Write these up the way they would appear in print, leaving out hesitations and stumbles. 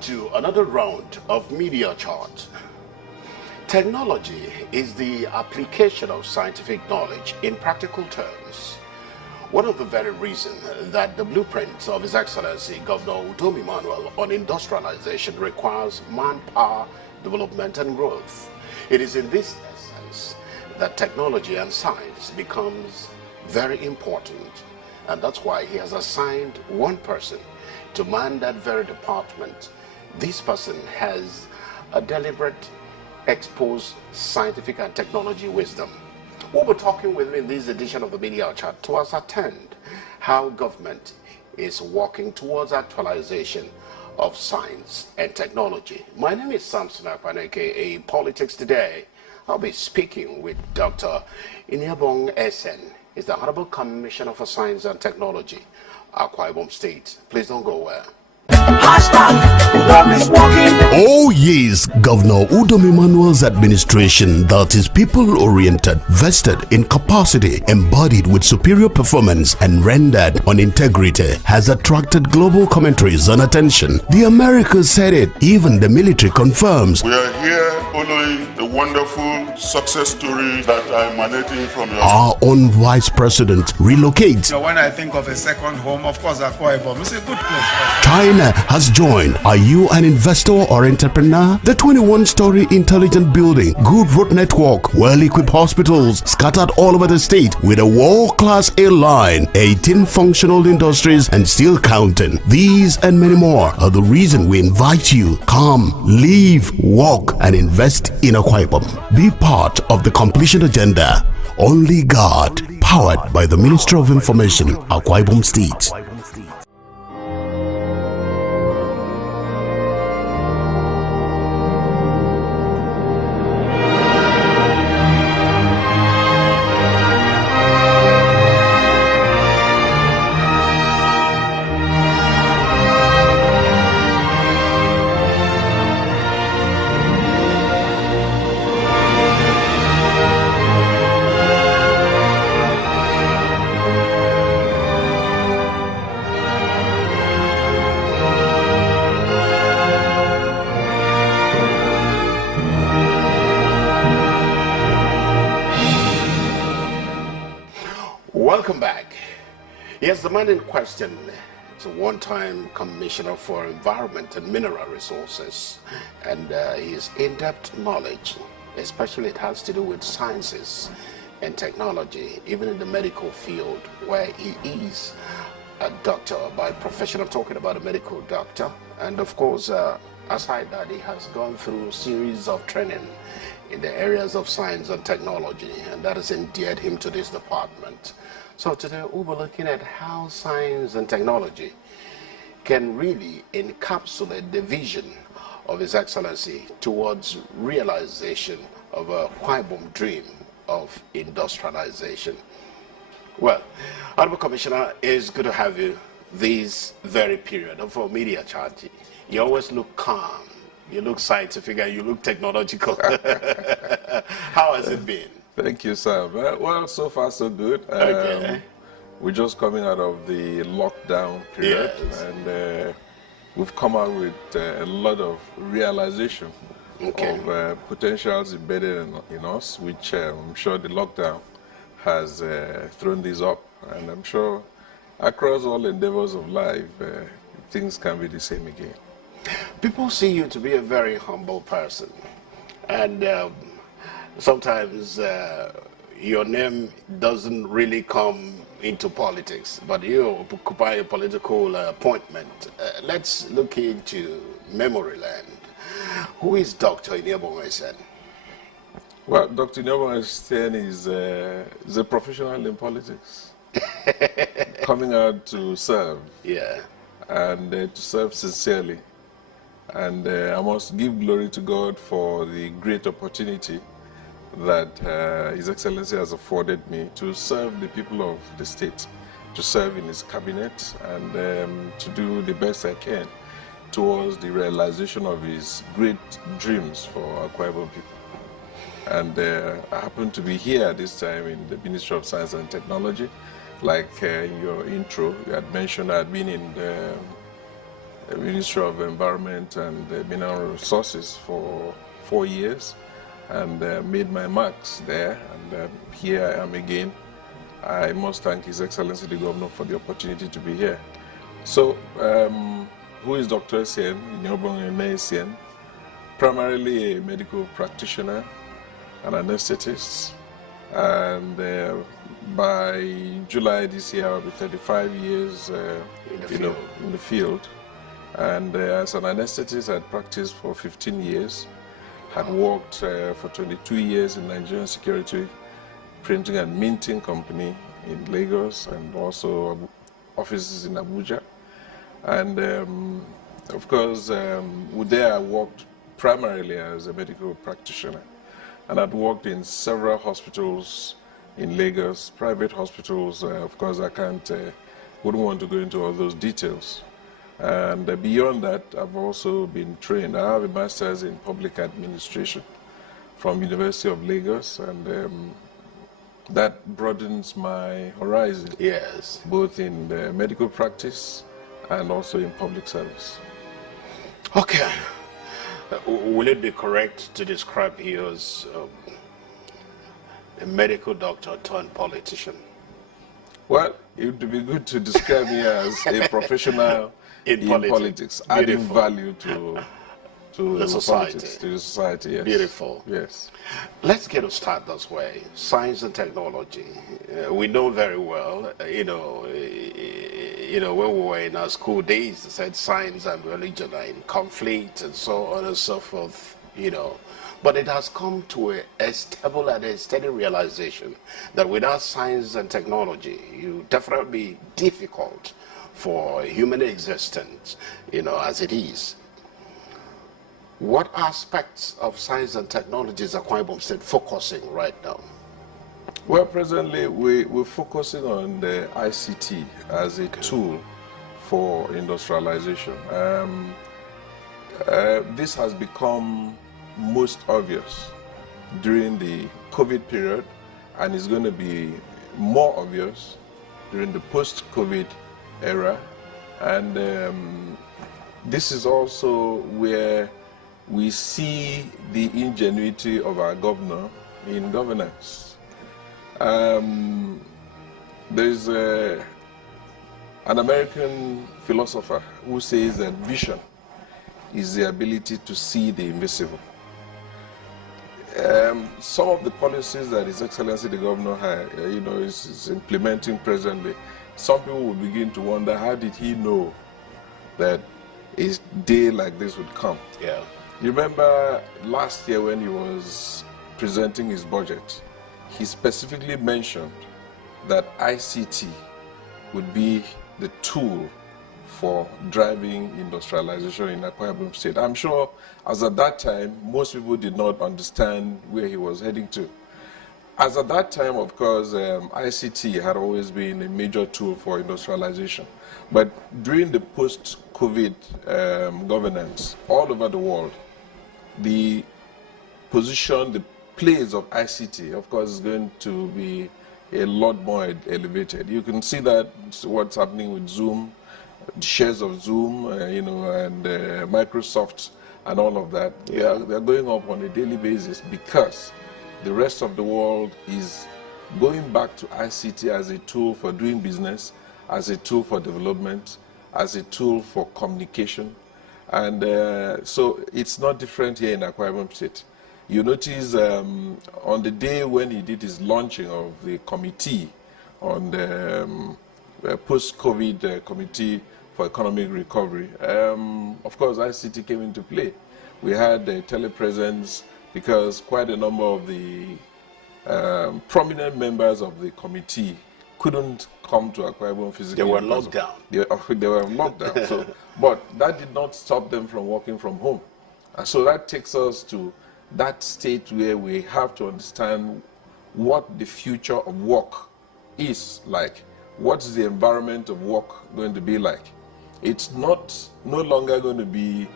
Welcome to another round of Media Chart. Technology is the application of scientific knowledge in practical terms. One of the very reasons that the blueprint of His Excellency Governor Udom on industrialization requires manpower, development and growth. It is in this essence that technology and science becomes very important, and that's why he has assigned one person to man that very department. This person has a deliberate, exposed scientific and technology wisdom. We'll be talking with him in this edition of the Media Chat to ascertain how government is working towards actualization of science and technology. My name is Samson Akpan, aka Politics Today. I'll be speaking with Dr. Iniobong Essien. He's the Honorable Commissioner for Science and Technology, Akwa Ibom State. Please don't go away. Udom is walking. Oh yes, Governor Udom administration that is people-oriented, vested in capacity, embodied with superior performance and rendered on integrity, has attracted global commentaries and attention. The Americans said it, even the military confirms. We are here following the wonderful success story that are emanating from your... Our own Vice President relocates. So when I think of a second home, of course, Akwa Ibom is a good place. China has joined. Are you an investor or entrepreneur? The 21-story intelligent building, good road network, well-equipped hospitals scattered all over the state with a world-class airline, 18 functional industries and still counting. These and many more are the reason we invite you. Come, live, work and invest in Akwa Ibom. Be part of the completion agenda. Only God. Powered by the Ministry of Information, Akwa Ibom State. Welcome back. Yes, the man in question is a one-time Commissioner for Environment and Mineral Resources, and his in-depth knowledge, especially it has to do with sciences and technology, even in the medical field, where he is a doctor by profession. I'm talking about a medical doctor, and of course, aside that, he has gone through a series of training in the areas of science and technology, and that has endeared him to this department. So today we'll be looking at how science and technology can really encapsulate the vision of His Excellency towards realization of a Akwa Ibom dream of industrialization. Well, Honorable Commissioner, it's good to have you this very period of our Media Chat. You always look calm, you look scientific, and you look technological. How has it been? Thank you, Sam. Well, so far so good. Okay. We're just coming out of the lockdown period, Yes. and we've come out with a lot of realization of potentials embedded in us, which I'm sure the lockdown has thrown this up. And I'm sure across all endeavors of life, things can be the same again. People see you to be a very humble person, and sometimes your name doesn't really come into politics, but you occupy a political appointment. Let's look into memory lane. Who is Dr. Iniobong Essien? Well, Dr. Iniobong Essien is a professional in politics, coming out to serve, and to serve sincerely. And I must give glory to God for the great opportunity that His Excellency has afforded me to serve the people of the state, to serve in his cabinet, and to do the best I can towards the realization of his great dreams for Akwa Ibom people. And I happen to be here at this time in the Ministry of Science and Technology. Like in your intro, you had mentioned I had been in the Ministry of Environment and Mineral Resources for 4 years, and made my marks there, and here I am again. I must thank His Excellency the Governor for the opportunity to be here. So, who is Dr. Essien, Iniobong Essien? Primarily a medical practitioner, an anesthetist, and by July this year I'll be 35 years in the field. And as an anesthetist, I'd practiced for 15 years. Had worked for 22 years in Nigerian Security Printing and Minting Company in Lagos, and also offices in Abuja. And of course, there I worked primarily as a medical practitioner. And I'd worked in several hospitals in Lagos, private hospitals. Of course, wouldn't want to go into all those details. And beyond that, I've also been trained. I have a master's in public administration from University of Lagos, and that broadens my horizon. Yes. Both in medical practice and also in public service. Okay. Will it be correct to describe you as a medical doctor turned politician? Well, it would be good to describe me as a professional in politics, adding value to the society. To the society, yes. Beautiful. Yes. Let's get to start this way. Science and technology. We know very well, when we were in our school days, they said science and religion are in conflict and so on and so forth, But it has come to a stable and a steady realization that without science and technology, you definitely be difficult for human existence, as it is. What aspects of science and technology is Akwa Ibom State focusing right now? Well, presently we're focusing on the ICT as a tool for industrialization. This has become most obvious during the COVID period, and is going to be more obvious during the post-COVID era. And this is also where we see the ingenuity of our governor in governance. There's an American philosopher who says that vision is the ability to see the invisible. Some of the policies that His Excellency the Governor is implementing presently, some people will begin to wonder, how did he know that a day like this would come? Yeah. You remember last year when he was presenting his budget, he specifically mentioned that ICT would be the tool for driving industrialization in Akwa Ibom State. I'm sure as at that time, most people did not understand where he was heading to. As at that time, of course, ICT had always been a major tool for industrialization. But during the post-COVID governance all over the world, the position, the place of ICT, of course, is going to be a lot more elevated. You can see that what's happening with Zoom, the shares of Zoom, and Microsoft and all of that. Yeah. They're going up on a daily basis because the rest of the world is going back to ICT as a tool for doing business, as a tool for development, as a tool for communication. And so it's not different here in Akwa Ibom State. You notice on the day when he did his launching of the committee on the post-COVID committee for economic recovery, of course ICT came into play. We had telepresence because quite a number of the prominent members of the committee couldn't come to Akwa Ibom physically. They were locked down. They were locked down. So, but that did not stop them from working from home. And so that takes us to that state where we have to understand what the future of work is like. What's the environment of work going to be like? It's no longer going to be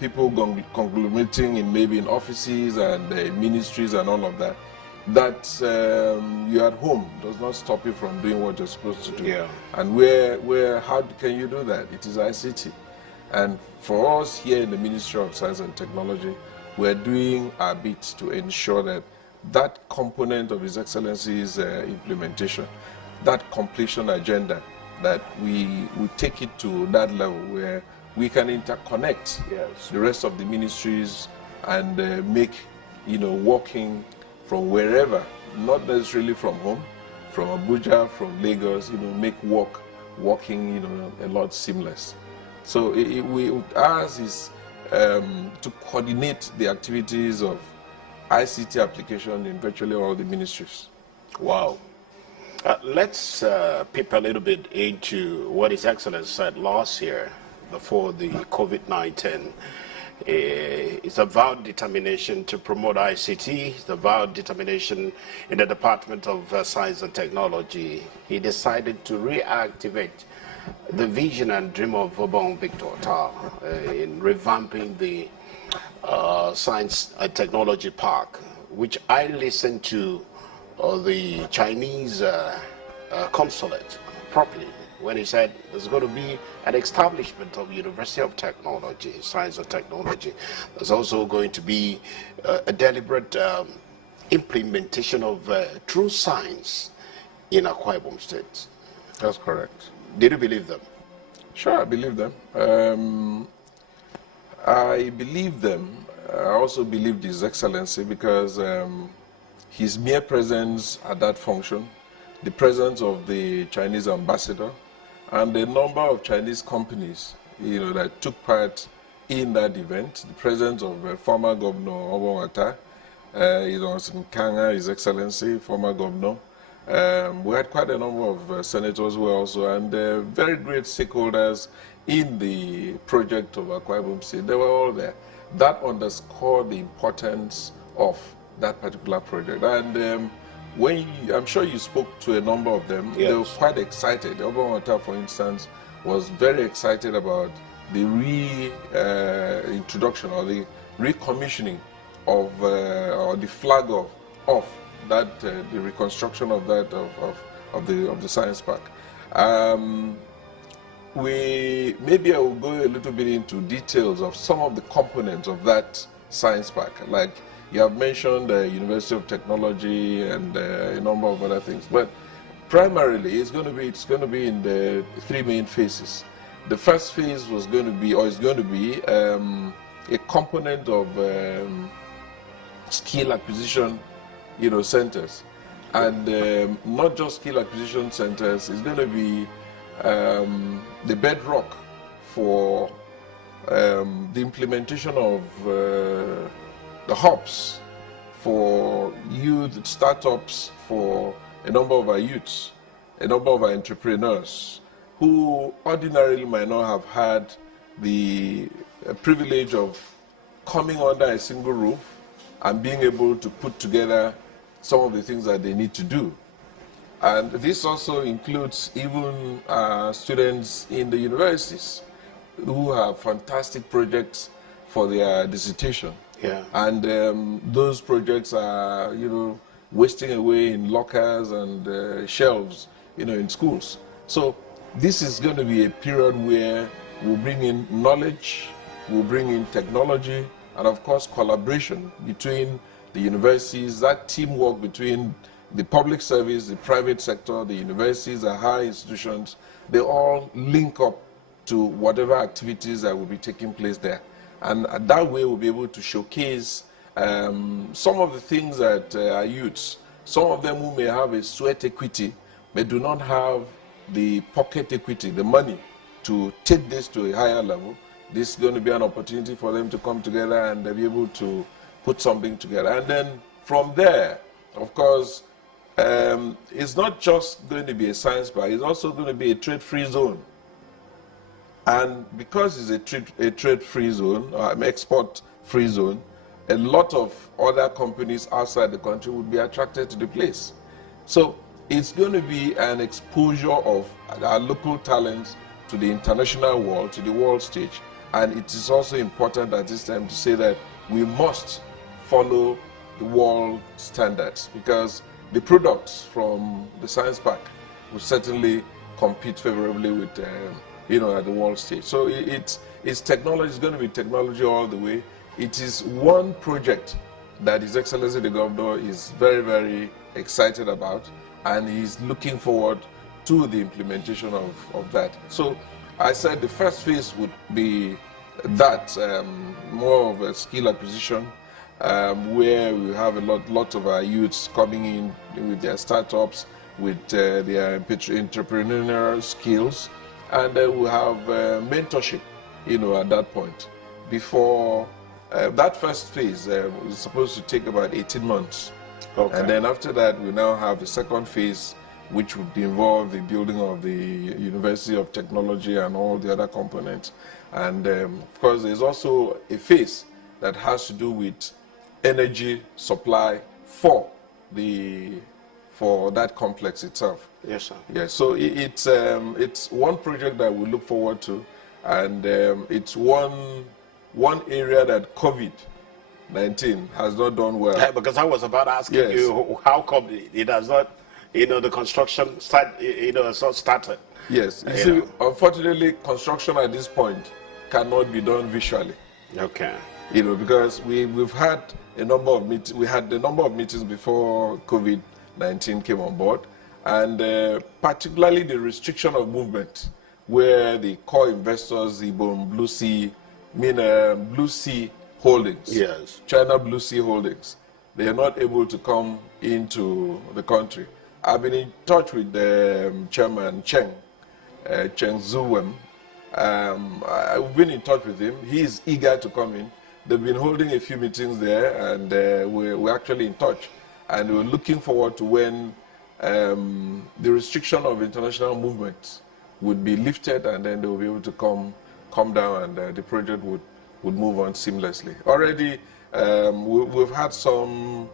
people conglomerating in how and ministries and all of that. That you're at home does not stop you from doing what you're supposed to do. Yeah. And how can you do that? It is ICT. And for us here in the Ministry of Science and Technology, we're doing our bit to ensure that that component of His Excellency's implementation, that completion agenda, that we take it to that level where we can interconnect the rest of the ministries and make, working from wherever, not necessarily from home, from Abuja, from Lagos, make working, a lot seamless. So ours is to coordinate the activities of ICT application in virtually all the ministries. Wow. Let's peep a little bit into what His Excellency said last year before the COVID-19. It's a vowed determination to promote ICT. It's a vowed determination in the Department of Science and Technology. He decided to reactivate the vision and dream of Obong Victor Tar in revamping the Science and Technology Park, which I listened to the Chinese consulate properly when he said there's going to be an establishment of University of Technology, Science and Technology. There's also going to be a deliberate implementation of true science in Akwa Ibom State. That's correct. Did you believe them? Sure, I believe them. I believe them. I also believed His Excellency because his mere presence at that function, the presence of the Chinese ambassador, and the number of Chinese companies, that took part in that event, the presence of former Governor Obong Kanga, His Excellency, former Governor. We had quite a number of senators who were also, and very great stakeholders in the project of Akwa Ibom State. They were all there. That underscored the importance of that particular project. And I'm sure you spoke to a number of them, yes. They were quite excited. Obong, for instance, was very excited about the reintroduction or the recommissioning of, or the flag of that, the reconstruction of that, of the science park. Maybe I will go a little bit into details of some of the components of that science park. Like you have mentioned the University of Technology and a number of other things, but primarily it's going to be in the three main phases. The first phase was going to be, or is going to be, a component of skill acquisition, centers, and not just skill acquisition centers. It's going to be the bedrock for the implementation of the hubs for youth startups, for a number of our youths, a number of our entrepreneurs who ordinarily might not have had the privilege of coming under a single roof and being able to put together some of the things that they need to do. And this also includes even students in the universities who have fantastic projects for their dissertation. Yeah. And those projects are, wasting away in lockers and shelves, in schools. So this is going to be a period where we'll bring in knowledge, we'll bring in technology, and of course collaboration between the universities, that teamwork between the public service, the private sector, the universities, the higher institutions. They all link up to whatever activities that will be taking place there. And that way we'll be able to showcase some of the things that our youths, some of them who may have a sweat equity, but do not have the pocket equity, the money to take this to a higher level. This is going to be an opportunity for them to come together and be able to put something together. And then from there, of course, it's not just going to be a science park, it's also going to be a trade-free zone. And because it's a trade-free zone, export-free zone, a lot of other companies outside the country would be attracted to the place. So it's going to be an exposure of our local talents to the international world, to the world stage. And it is also important at this time to say that we must follow the world standards, because the products from the science park will certainly compete favorably with, at the world stage. So it's it's technology. It's going to be technology all the way. It is one project that His Excellency the Governor is very, very excited about, and he's looking forward to the implementation of that. So I said the first phase would be that, more of a skill acquisition, where we have a lot of our youths coming in with their startups, with their entrepreneurial skills, and we have mentorship, at that point. Before that first phase is supposed to take about 18 months. Okay. And then after that, we now have the second phase, which would involve the building of the University of Technology and all the other components. And of course, there's also a phase that has to do with energy supply for that complex itself. Yes, sir. Yeah, so it's one project that we look forward to, and it's one area that COVID-19 has not done well. Yeah, because I was about asking you how come it has not, the construction started. Yes, you see, unfortunately, construction at this point cannot be done visually. Okay. Because we've had a number of meetings. We had a number of meetings before COVID-19 came on board, and particularly the restriction of movement, where the core investors, Ibom Blue Sea, Blue Sea Holdings, yes, China Blue Sea Holdings, they are not able to come into the country. I've been in touch with the chairman Cheng Zuwem. I've been in touch with him. He is eager to come in. They've been holding a few meetings there, and we're actually in touch. And we're looking forward to when the restriction of international movement would be lifted, and then they'll be able to come down, and the project would move on seamlessly. Already, we've had some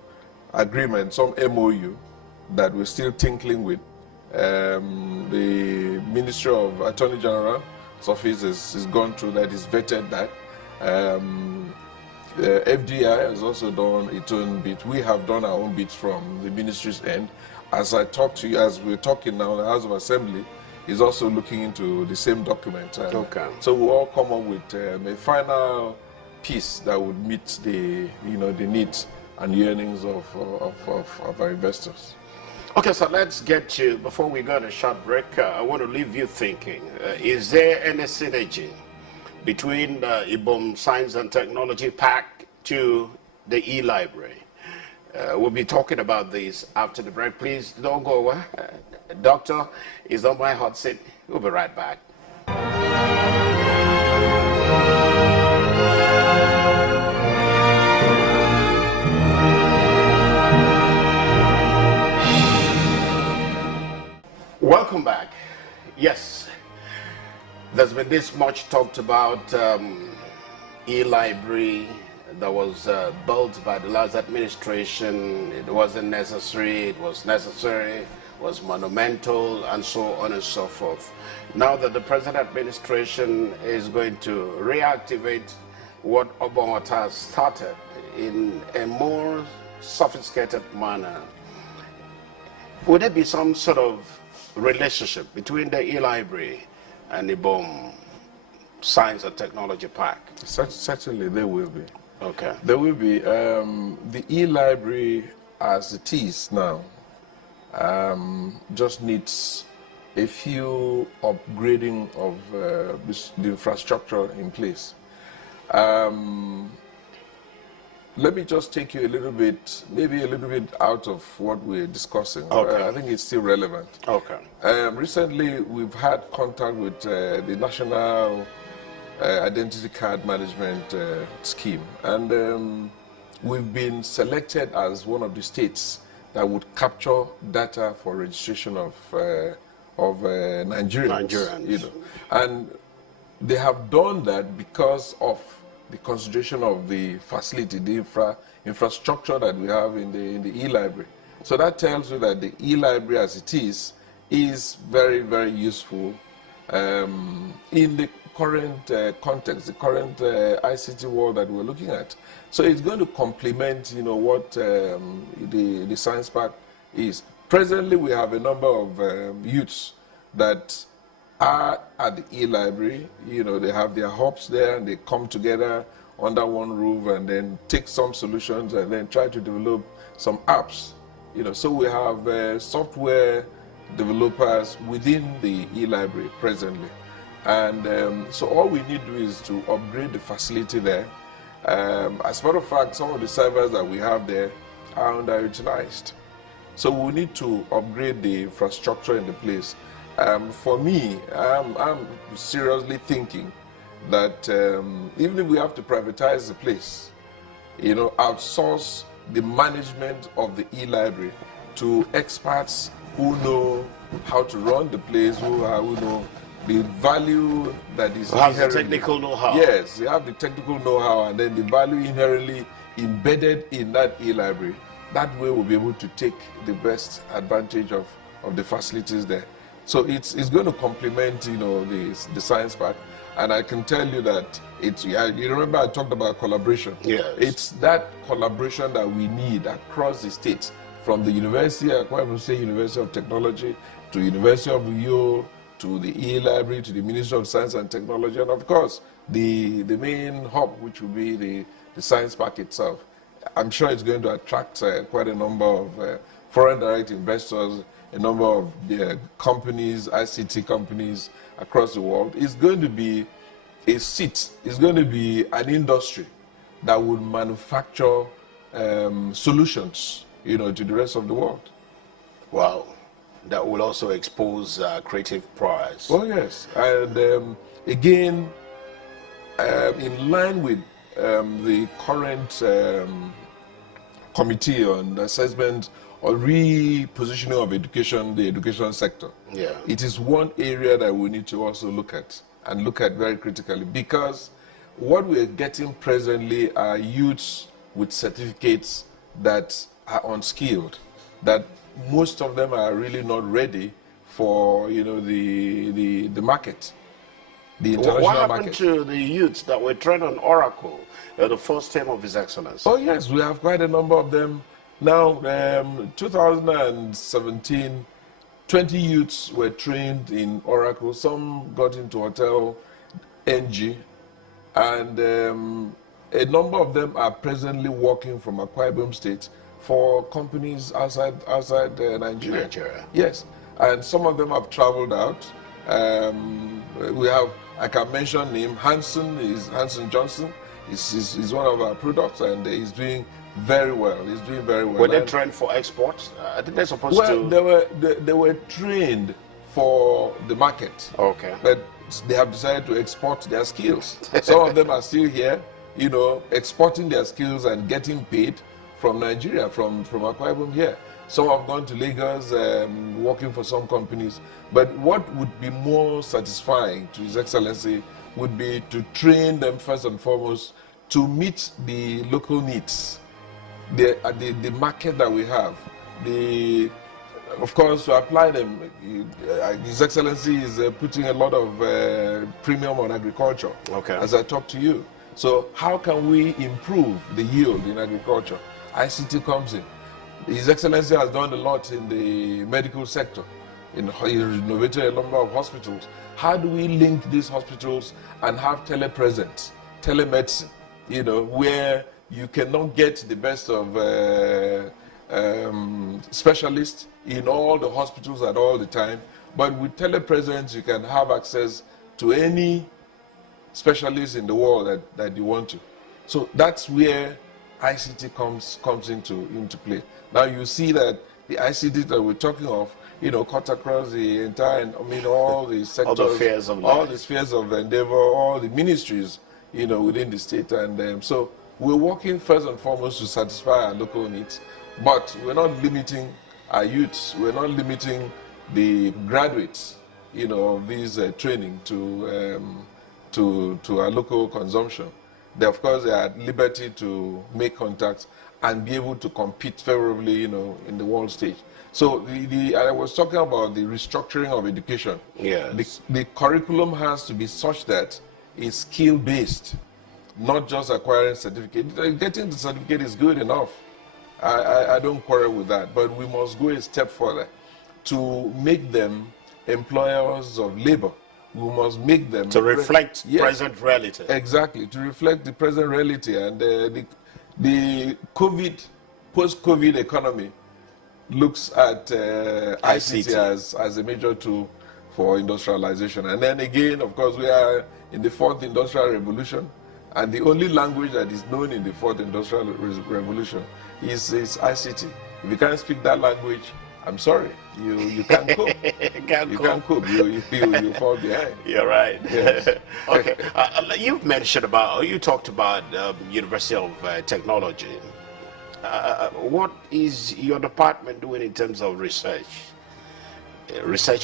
agreement, some MOU that we're still tinkling with. The Ministry of Attorney General's office has gone through that, has vetted that. FDI has also done its own bit. We have done our own bit from the ministry's end. As I talk to you, as we're talking now, the House of Assembly is also looking into the same document. Okay. So we'll all come up with a final piece that would meet the needs and yearnings of our investors. Okay, so let's get to, before we go on a short break, I want to leave you thinking, is there any synergy between the Ibom Science and Technology Park to the e-library? We'll be talking about this after the break. Please don't go away. Doctor is on my hot seat. We'll be right back. Welcome back. Yes, there's been this much talked about e-library that was built by the last administration. It wasn't necessary, it was necessary, was monumental, and so on and so forth. Now that the present administration is going to reactivate what Obama has started in a more sophisticated manner, would there be some sort of relationship between the e-library and the Ibom Science and Technology Park? Certainly there will be. Okay. There will be. The e-library as it is now just needs a few upgrading of the infrastructure in place. Let me just take you a little bit, maybe a little bit out of what we're discussing. Okay. I think it's still relevant. Okay. Recently, we've had contact with the National Identity Card Management Scheme, and we've been selected as one of the states that would capture data for registration of Nigerians. And they have done that because of the concentration of the facility, the infrastructure that we have in the e-library. So that tells you that the e-library as it is very, very useful in the current context, the current ICT world that we're looking at. So it's going to complement, what the science park is. Presently, we have a number of youths that are at the e-library. You know, they have their hubs there and they come together under one roof and then take some solutions and then try to develop some apps. You know, so we have software developers within the e-library presently. And so all we need to do is to upgrade the facility there. As a matter of fact, some of the servers that we have there are underutilized. So we need to upgrade the infrastructure in the place. For me, I'm seriously thinking that even if we have to privatize the place, you know, outsource the management of the e-library to experts who know how to run the place, who know the value that is has the technical know-how. Yes, they have the technical know-how and then the value inherently embedded in that e-library. That way we'll be able to take the best advantage of the facilities there. So it's going to complement, you know, the science park. And I can tell you that you remember I talked about collaboration. Yes. It's that collaboration that we need across the state, from the University, Akwa Ibom State University of Technology, to University of Uyo, to the e-library, to the Ministry of Science and Technology, and of course, the main hub, which will be the science park itself. I'm sure it's going to attract quite a number of foreign direct investors, a number of companies, ICT companies across the world. It's going to be a seat, it's going to be an industry that would manufacture solutions, you know, to the rest of the world. Wow. That will also expose creative prowess. Oh yes, and again, in line with the current committee on assessment or repositioning of education, the education sector. Yeah. It is one area that we need to also look at, and look at very critically, because what we're getting presently are youths with certificates that are unskilled, that most of them are really not ready for, you know, the market, the international what happened market. to the youths that were trained on Oracle the first term of His Excellency? Oh yes, we have quite a number of them. Now, 2017, 20 youths were trained in Oracle. Some got into Hotel NG, and a number of them are presently working from Akwa Ibom State for companies outside Nigeria. Yes, and some of them have traveled out. We have, I can mention him, Hanson Johnson. He's one of our products, and he's doing very well. He's doing very well. Were they trained for exports? I think they're supposed to. Well, they were trained for the market. Okay. But they have decided to export their skills. Some of them are still here, you know, exporting their skills and getting paid from Nigeria, from Akwa Ibom here. Some have gone to Lagos, working for some companies. But what would be more satisfying to His Excellency would be to train them first and foremost to meet the local needs, the market that we have. Of course, to apply them, His Excellency is putting a lot of premium on agriculture, okay, as I talk to you. So how can we improve the yield in agriculture? ICT comes in. His Excellency has done a lot in the medical sector. He renovated a number of hospitals. How do we link these hospitals and have telepresence, telemedicine, you know, where you cannot get the best of specialists in all the hospitals at all the time, but with telepresence you can have access to any specialist in the world that you want to. So that's where ICT comes into play. Now you see that the ICT that we're talking of, you know, cut across the entire, I mean, all the sectors, all the spheres of life, all the spheres of endeavor, all the ministries, you know, within the state. And so we're working first and foremost to satisfy our local needs, but we're not limiting our youths, we're not limiting the graduates, you know, of these training to our local consumption. They, of course, they are at liberty to make contacts and be able to compete favorably, you know, in the world stage. So I was talking about the restructuring of education. Yes. The curriculum has to be such that it's skill-based, not just acquiring certificate. Getting the certificate is good enough. I don't quarrel with that, but we must go a step further to make them employers of labor, we must make them to reflect present reality. Exactly, to reflect the present reality. And the post-COVID economy looks at ICT as a major tool for industrialization. And then again, of course, we are in the fourth industrial revolution, and the only language that is known in the fourth industrial revolution is ICT. If you can't speak that language, I'm sorry, you can't cope. You can't cope. You fall behind. You're right. Yes. Okay. You've mentioned about, you talked about University of Technology. What is your department doing in terms of research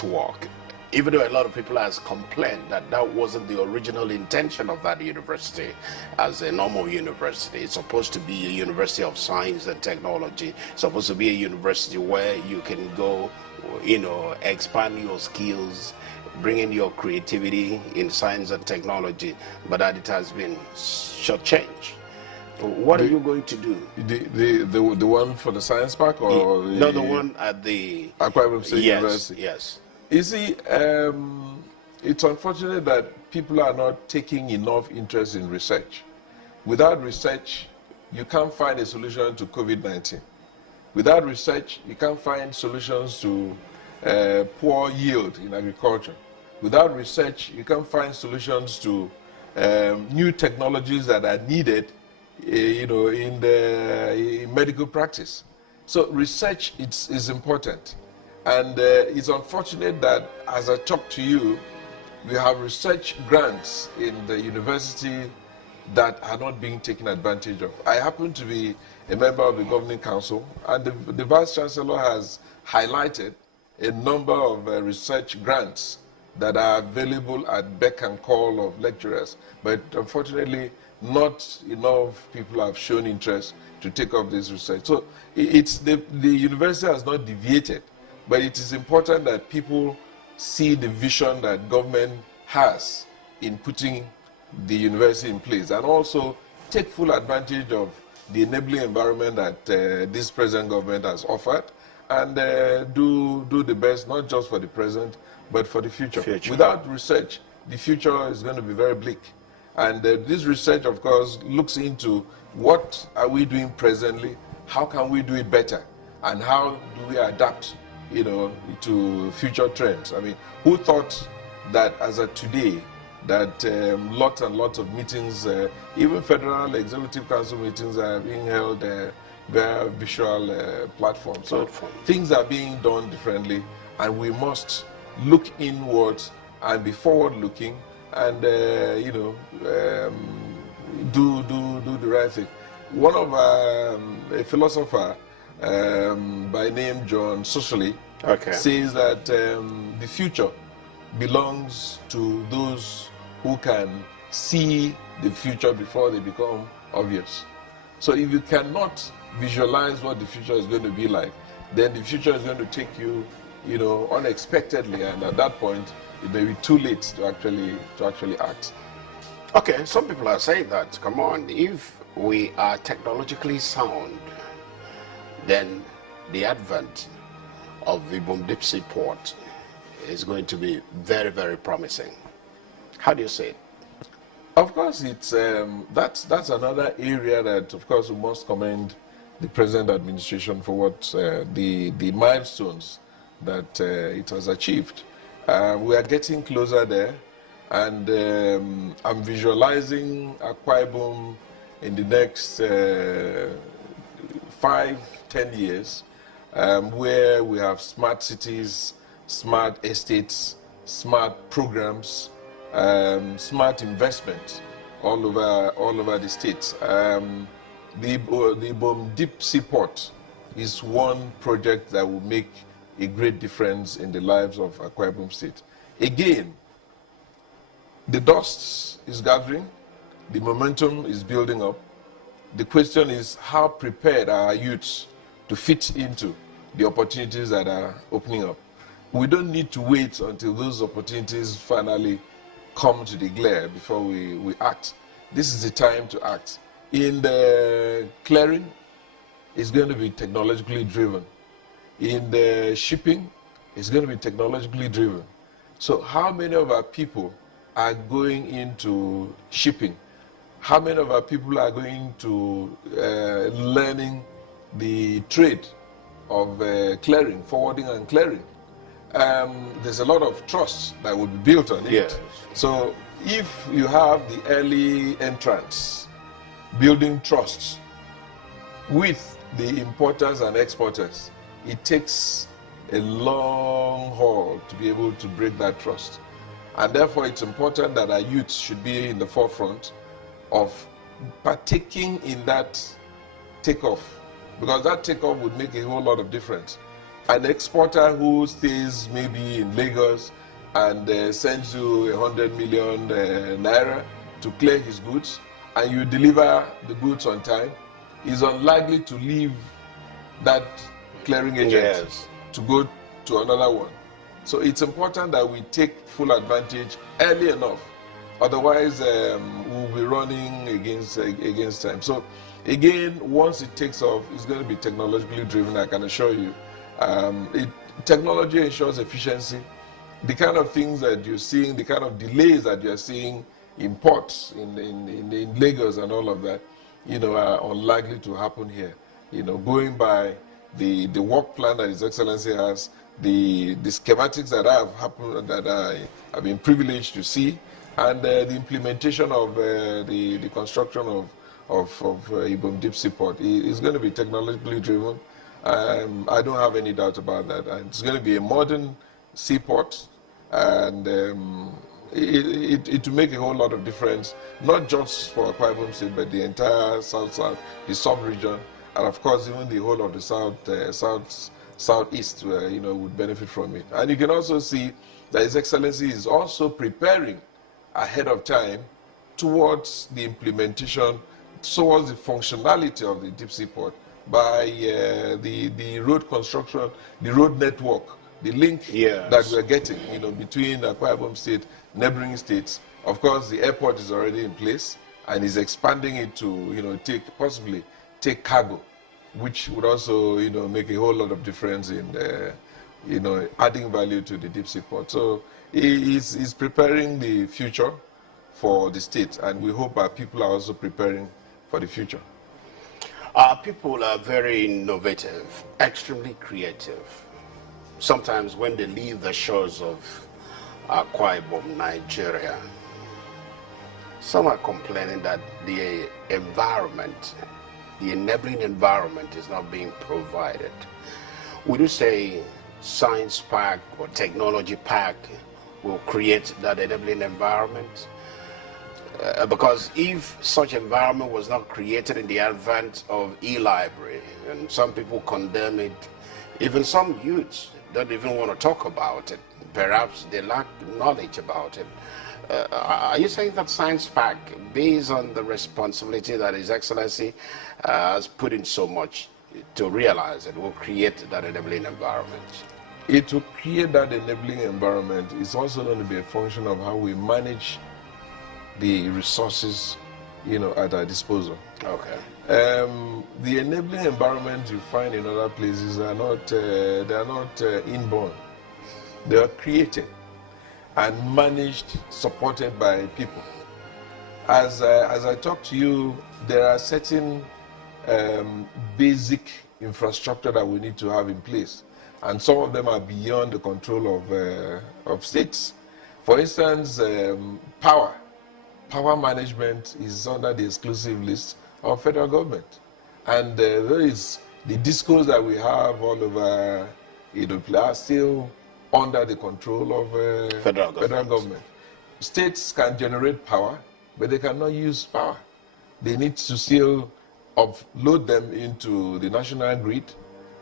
work? Even though a lot of people has complained that that wasn't the original intention of that university as a normal university. It's supposed to be a university of science and technology. It's supposed to be a university where you can go, you know, expand your skills, bring in your creativity in science and technology, but that it has been shortchanged. What are you going to do? The one for the science park, or no, the one at the Akwa Ibom State University? Yes. You see, it's unfortunate that people are not taking enough interest in research. Without research, you can't find a solution to COVID-19. Without research, you can't find solutions to poor yield in agriculture. Without research, you can't find solutions to new technologies that are needed, you know, in medical practice. So research is important. And it's unfortunate that, as I talk to you, we have research grants in the university that are not being taken advantage of. I happen to be a member of the governing council, and the Vice Chancellor has highlighted a number of research grants that are available at beck and call of lecturers. But unfortunately, not enough people have shown interest to take up this research. So it's the university has not deviated. But it is important that people see the vision that government has in putting the university in place, and also take full advantage of the enabling environment that this present government has offered, and do the best, not just for the present, but for the future. Without research, the future is going to be very bleak. And this research, of course, looks into what are we doing presently, how can we do it better, and how do we adapt, you know, to future trends. I mean, who thought that as of today, that lots and lots of meetings, even Federal Executive Council meetings are being held via visual platforms. So things are being done differently, and we must look inwards and be forward-looking, and you know, do the right thing. One of a philosopher by name John Socially says that the future belongs to those who can see the future before they become obvious. So if you cannot visualize what the future is going to be like, then the future is going to take you, you know, unexpectedly, and at that point it may be too late to actually act. Okay, some people are saying that, come on, if we are technologically sound, then the advent of the Ibom Deep Sea Port is going to be very, very promising. How do you see it? Of course, it's that's another area that, of course, we must commend the present administration for what the milestones that it has achieved. We are getting closer there, and I'm visualizing Akwa Ibom in the next 5-10 years, where we have smart cities, smart estates, smart programs, smart investment all over the state. The Ibom Deep Sea Port is one project that will make a great difference in the lives of Akwa Ibom State. Again, the dust is gathering, the momentum is building up. The question is, how prepared are our youths to fit into the opportunities that are opening up? We don't need to wait until those opportunities finally come to the glare before we act. This is the time to act. In the clearing, it's going to be technologically driven. In the shipping, it's going to be technologically driven. So how many of our people are going into shipping? How many of our people are going to learning the trade of clearing, forwarding and clearing? There's a lot of trust that will be built on it. Yes. So if you have the early entrants building trusts with the importers and exporters, it takes a long haul to be able to break that trust. And therefore it's important that our youth should be in the forefront of partaking in that takeoff, because that takeoff would make a whole lot of difference. An exporter who stays maybe in Lagos and sends you 100 million naira to clear his goods, and you deliver the goods on time, is unlikely to leave that clearing agent to go to another one. So it's important that we take full advantage early enough. Otherwise, we'll be running against time. So again, once it takes off, it's going to be technologically driven, I can assure you. Technology ensures efficiency. The kind of things that you're seeing, the kind of delays that you're seeing in ports, in Lagos and all of that, are unlikely to happen here. Going by the work plan that His Excellency has, the schematics that I've been privileged to see, and the implementation of the construction of Ibom Deep Sea Port is going to be technologically driven. I don't have any doubt about that. And it's going to be a modern seaport, and it will make a whole lot of difference, not just for Akwa Ibom State, but the entire South, the sub-region, and of course even the whole of the Southeast, would benefit from it. And you can also see that His Excellency is also preparing ahead of time towards the implementation, towards the functionality of the deep sea port by the road construction, the road network, the link that we're getting, between Akwa Ibom State, neighboring states. Of course, the airport is already in place and is expanding it to, possibly take cargo, which would also, make a whole lot of difference in, adding value to the deep sea port. So he's preparing the future for the state, and we hope our people are also preparing for the future. Our people are very innovative, extremely creative. Sometimes when they leave the shores of Akwa Ibom, Nigeria, some are complaining that the environment, the enabling environment is not being provided. Would you say Science Park or Technology Park will create that enabling environment? Because if such environment was not created in the advent of e-library, and some people condemn it, even some youths don't even want to talk about it. Perhaps they lack knowledge about it. Are you saying that Science Park, based on the responsibility that His Excellency has put in so much to realize it, will create that enabling environment? It will create that enabling environment. It's also going to be a function of how we manage the resources, at our disposal. Okay. The enabling environment you find in other places are not, they are not inborn. They are created and managed, supported by people. As I talk to you, there are certain basic infrastructure that we need to have in place, and some of them are beyond the control of states. For instance, power management is under the exclusive list of federal government, and there is the discos that we have all over, are still under the control of federal government. States can generate power, but they cannot use power. They need to still upload them into the national grid,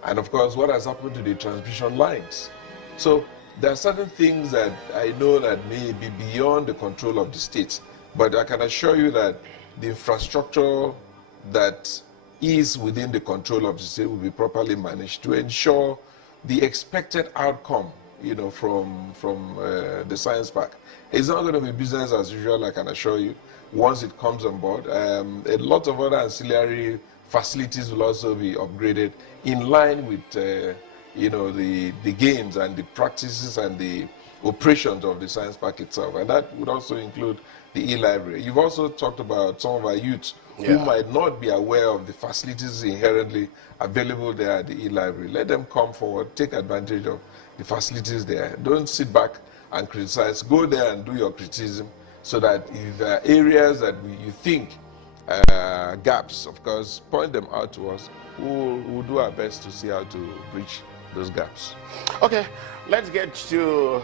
and of course, what has happened to the transmission lines. So there are certain things that I know that may be beyond the control of the states, but I can assure you that the infrastructure that is within the control of the state will be properly managed to ensure the expected outcome, from the Science Park. It's not going to be business as usual, I can assure you, once it comes on board. A lot of other ancillary facilities will also be upgraded in line with, the gains and the practices and the operations of the science park itself, and that would also include the e-library. You've also talked about some of our youth who might not be aware of the facilities inherently available there at the e-library. Let them come forward, take advantage of the facilities there. Don't sit back and criticize. Go there and do your criticism, so that if there are areas that you think gaps, of course, point them out to us. We'll do our best to see how to bridge those gaps. Okay, let's get to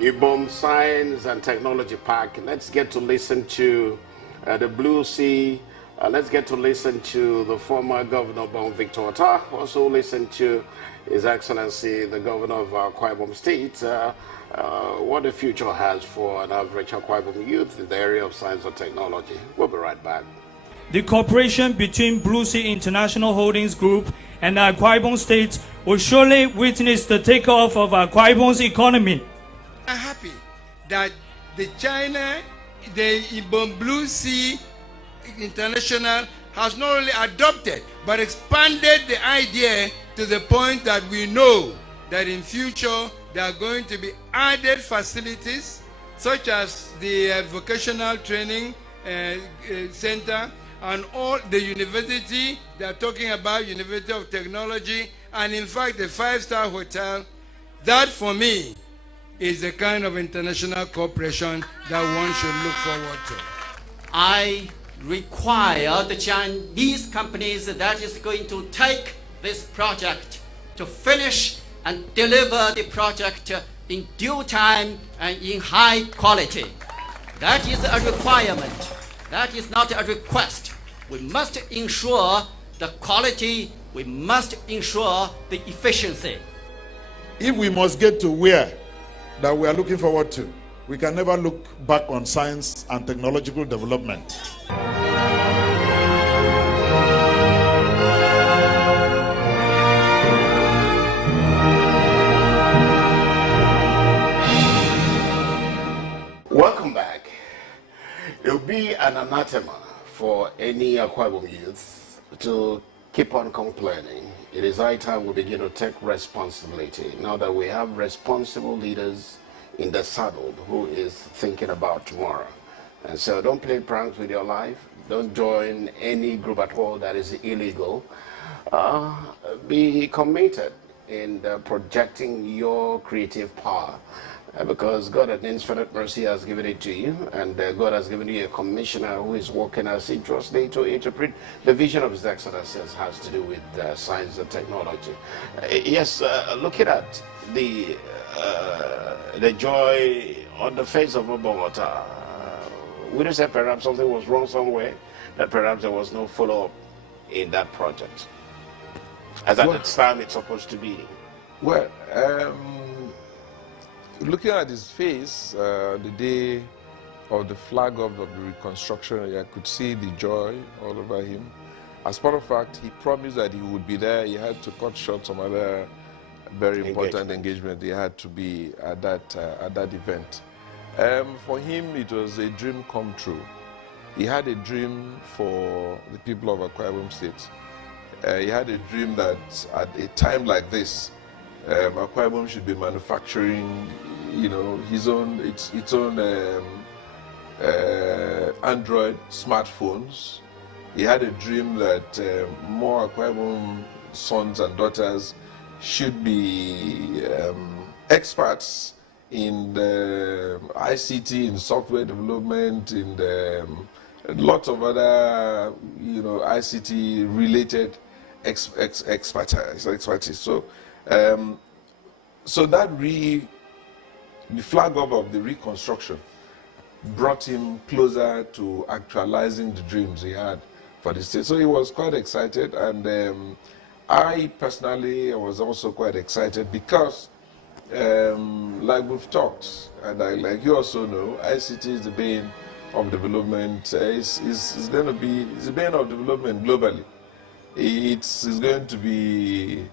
Ibom Science and Technology Park. Let's get to listen to the Blue Sea. Let's get to listen to the former Governor Bon Victor Ota. Also listen to His Excellency, the Governor of Akwa Ibom State, what the future has for an average Akwa Ibom youth in the area of science and technology. We'll be right back. The cooperation between Blue Sea International Holdings Group and Akwa Ibom State will surely witness the takeoff of Akwa Ibom's economy. I'm happy that the Ibom Blue Sea International has not only adopted but expanded the idea to the point that we know that in future there are going to be added facilities such as the vocational training center, and all the university. They are talking about University of Technology, and in fact the 5-star hotel. That for me is the kind of international cooperation that one should look forward to. I require the Chinese companies that is going to take this project to finish and deliver the project in due time and in high quality. That is a requirement. That is not a request. We must ensure the quality. We must ensure the efficiency. If we must get to where that we are looking forward to, we can never look back on science and technological development. Welcome back. It will be an anathema for any Akwa Ibom youth to keep on complaining. It is high time we begin to take responsibility. Now that we have responsible leaders in the saddle who is thinking about tomorrow. And so don't play pranks with your life. Don't join any group at all that is illegal. Be committed in projecting your creative power. Because God in infinite mercy has given it to you, and God has given you a commissioner who is working assiduously to interpret the vision of His Excellency has to do with science and technology. Yes, looking at the joy on the face of Bogota, we don't say perhaps something was wrong somewhere, that perhaps there was no follow-up in that project, as at the time it's supposed to be. Well, looking at his face, the day of the flag of the reconstruction, I could see the joy all over him. As a matter of fact, he promised that he would be there. He had to cut short some other very important engagement. He had to be at that event. For him, it was a dream come true. He had a dream for the people of Akwa Ibom State. He had a dream that at a time like this, Akwa Ibom should be manufacturing, you know, its own Android smartphones. He had a dream that more Akwa Ibom sons and daughters should be experts in the ICT, in software development, in the lots of other, you know, ICT related expertise. So, so that the flag up of the reconstruction brought him closer to actualizing the dreams he had for the state. So he was quite excited, and I personally was also quite excited because, like we've talked, and like you also know, ICT is the bane of development. It's going to be the bane of development globally. It's going to be.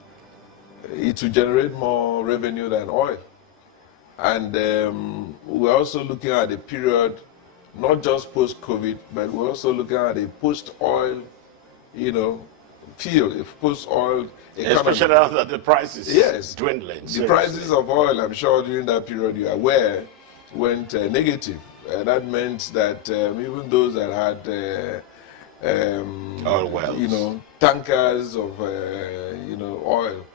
It will generate more revenue than oil. And we're also looking at a period, not just post-COVID, but we're also looking at a post-oil, you know, feel a post-oil economy. Especially now that the price is dwindling. The prices of oil, I'm sure during that period you are aware, went negative. That meant that even those that had oil wells, tankers of oil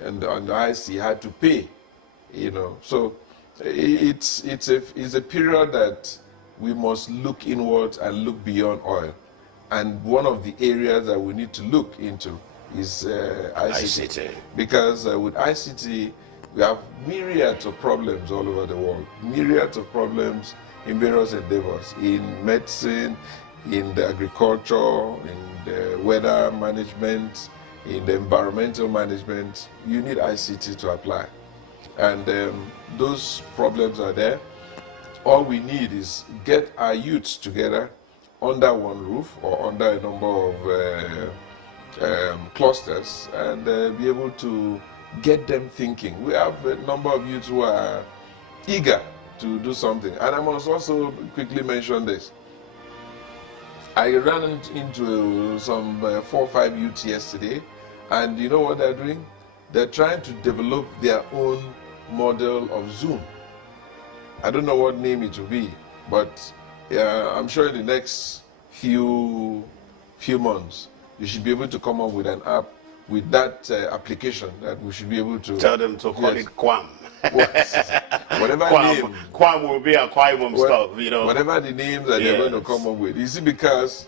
and on the high sea had to pay. So it's a period that we must look inwards and look beyond oil. And one of the areas that we need to look into is ICT. Because with ICT, we have myriads of problems all over the world. Myriads of problems in various endeavors, in medicine, in the agriculture, in the weather management, in the environmental management. You need ICT to apply. And those problems are there. All we need is get our youths together under one roof or under a number of clusters and be able to get them thinking. We have a number of youths who are eager to do something. And I must also quickly mention this. I ran into some 4 or 5 youths yesterday, and you know what they're doing? They're trying to develop their own model of Zoom. I don't know what name it will be, but I'm sure in the next few months, you should be able to come up with an app with that application that we should be able to tell them to call it Kwam. Whatever name. Kwam will be a Akwa Ibom stuff, Whatever the names that they're going to come up with. You see, because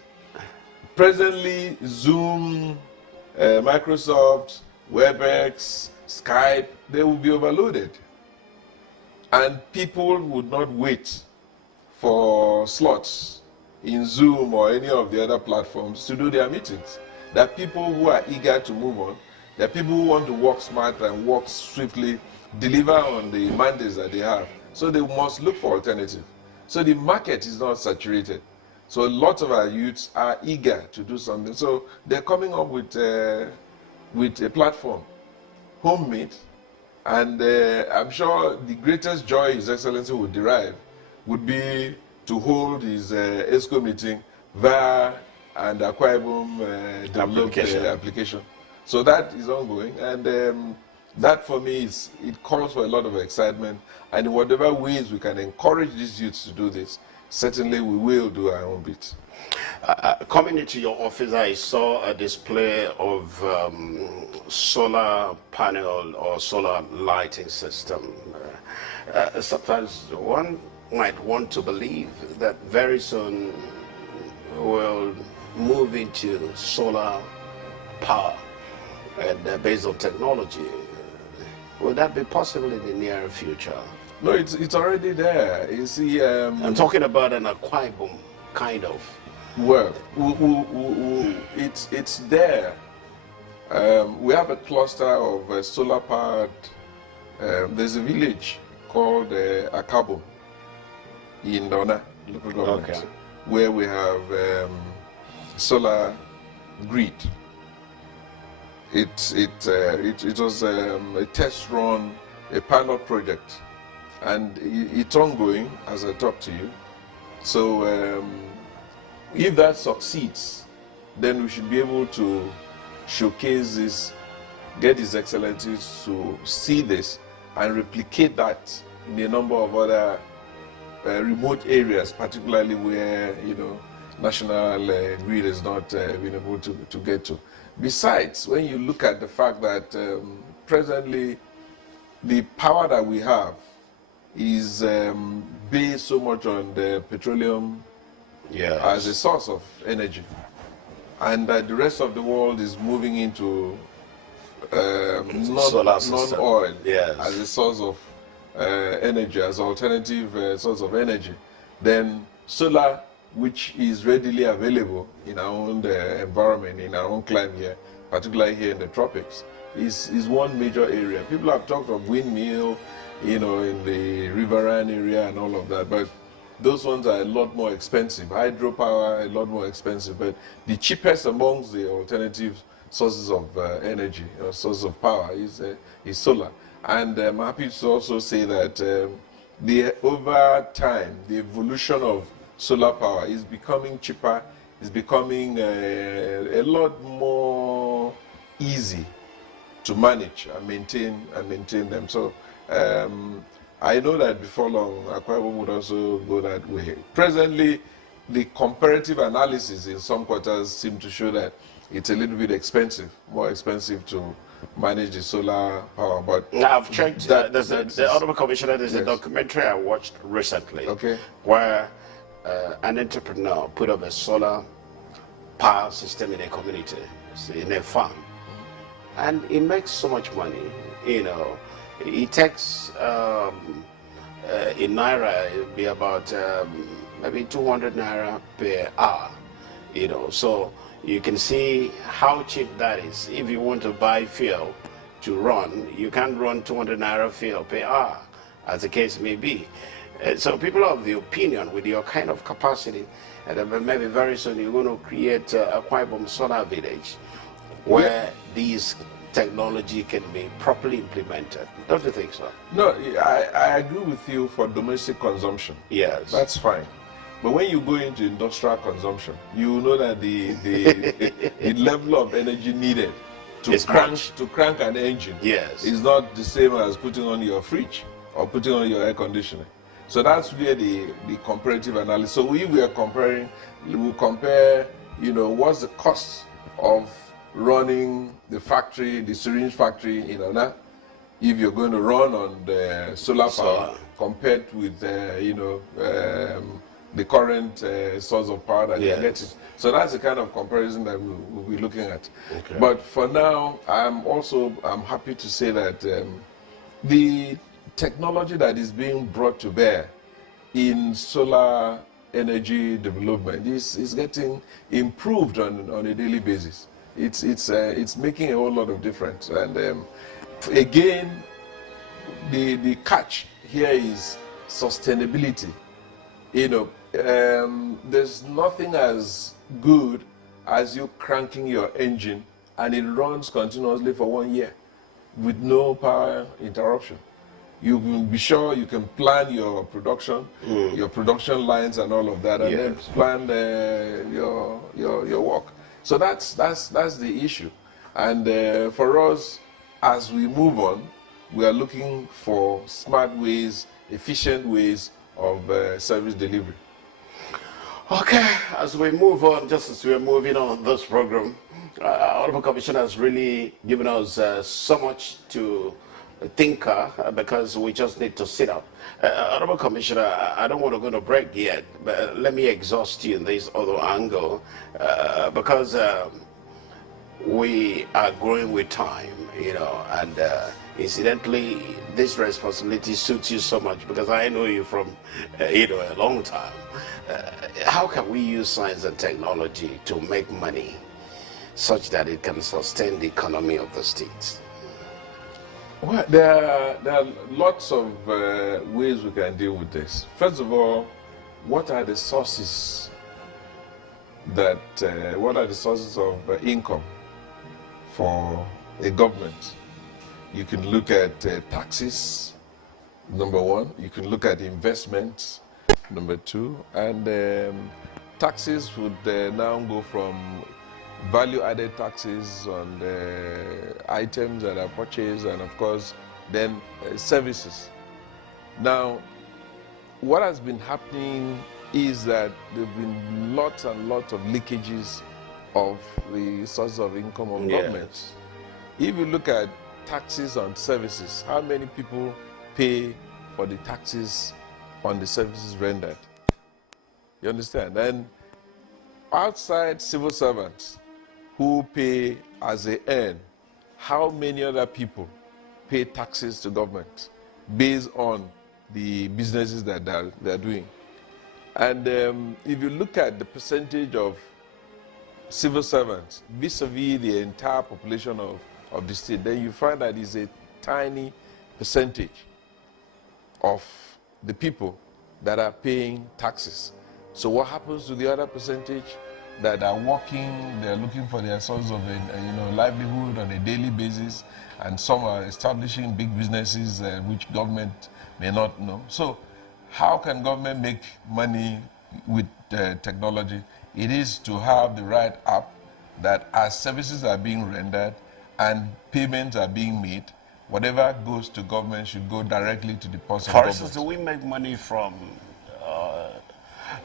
presently Zoom, Microsoft, WebEx, Skype, they will be overloaded. And people would not wait for slots in Zoom or any of the other platforms to do their meetings. There are people who are eager to move on. There are people who want to work smart and work swiftly, deliver on the mandates that they have. So they must look for alternatives. So the market is not saturated. So lots of our youths are eager to do something. So they're coming up with a platform, homemade. And I'm sure the greatest joy His Excellency would derive would be to hold his ESCO meeting via and Akwa Ibom developed application. So that is ongoing, and that for me it calls for a lot of excitement. And in whatever ways we can encourage these youths to do this, certainly we will do our own bit. Coming into your office, I saw a display of solar panel or solar lighting system. Sometimes one might want to believe that very soon we'll move into solar power and based on technology. Will that be possible in the near future? No, it's already there. You see, I'm talking about an Akwa Ibom kind of. Well, it's there. We have a cluster of solar powered. There's a village called Akabo in Dona, local government, where we have solar grid. It was a test run, a pilot project, and it's ongoing as I talk to you. So if that succeeds, then we should be able to showcase this, get His Excellency to see this and replicate that in a number of other remote areas, particularly where national grid is not been able to get to. Besides, when you look at the fact that presently the power that we have is based so much on the petroleum as a source of energy, and that the rest of the world is moving into non-oil as a source of energy, as alternative source of energy, then solar, which is readily available in our own environment, in our own climate here, particularly here in the tropics, is one major area. People have talked of windmill, in the riverine area and all of that, but those ones are a lot more expensive. Hydropower, a lot more expensive, but the cheapest amongst the alternative sources of energy, or sources of power, is solar. And I'm happy to also say that over time, the evolution of solar power is becoming cheaper, is becoming a lot more easy to manage and maintain them. So I know that before long, Akwa Ibom would also go that way. Presently, the comparative analysis in some quarters seem to show that it's a little bit expensive, more expensive to manage the solar power. But I've checked. The Honorable Commissioner, there's a documentary I watched recently where an entrepreneur put up a solar power system in a community, in a farm, and it makes so much money. You know, it takes in naira, it'd be about maybe 200 naira per hour. You know, so you can see how cheap that is. If you want to buy fuel to run, you can't run 200 naira fuel per hour, as the case may be. So people are of the opinion, with your kind of capacity, and maybe very soon you're going to create a Akwa Ibom solar village where these technology can be properly implemented. Don't you think so? No, I agree with you for domestic consumption. Yes. That's fine. But when you go into industrial consumption, you know that the the level of energy needed to crank an engine is not the same as putting on your fridge or putting on your air conditioner. So that's where the comparative analysis. So we are comparing, we compare, you know, what's the cost of running the factory, the syringe factory in Ona, if you're going to run on the solar power compared with, you know, the current source of power that you're getting. So that's the kind of comparison that we'll be looking at. Okay. But for now, I'm happy to say that the technology that is being brought to bear in solar energy development is getting improved on a daily basis. It's making a whole lot of difference. And again, the catch here is sustainability. You know, there's nothing as good as you cranking your engine and it runs continuously for 1 year with no power interruption. You can be sure you can plan your production, your production lines and all of that, and then plan your work. So that's the issue. And for us, as we move on, we are looking for smart ways, efficient ways of service delivery. Okay, as we move on, just as we're moving on this program, Honorable Commissioner has really given us so much to think because we just need to sit up. Honorable Commissioner, I don't want to go to break yet, but let me exhaust you in this other angle because we are growing with time, you know, and incidentally, this responsibility suits you so much because I know you from, you know, a long time. How can we use science and technology to make money such that it can sustain the economy of the state? Well, there are lots of ways we can deal with this. First of all, what are the sources of income for a government? You can look at taxes, number one. You can look at investments, number two. And taxes would now go from value-added taxes on the items that are purchased, and of course, then services. Now, what has been happening is that there have been lots and lots of leakages of the source of income of governments. If you look at taxes on services, how many people pay for the taxes on the services rendered? You understand? And outside civil servants who pay as they earn, how many other people pay taxes to government based on the businesses that they're doing? And if you look at the percentage of civil servants vis-a-vis the entire population of the state, then you find that it's a tiny percentage of the people that are paying taxes. So what happens to the other percentage that are working, they're looking for their source of livelihood on a daily basis, and some are establishing big businesses which government may not know. So how can government make money with technology? It is to have the right app that as services are being rendered, and payments are being made, whatever goes to government should go directly to the purse of For government. instance, do we make money from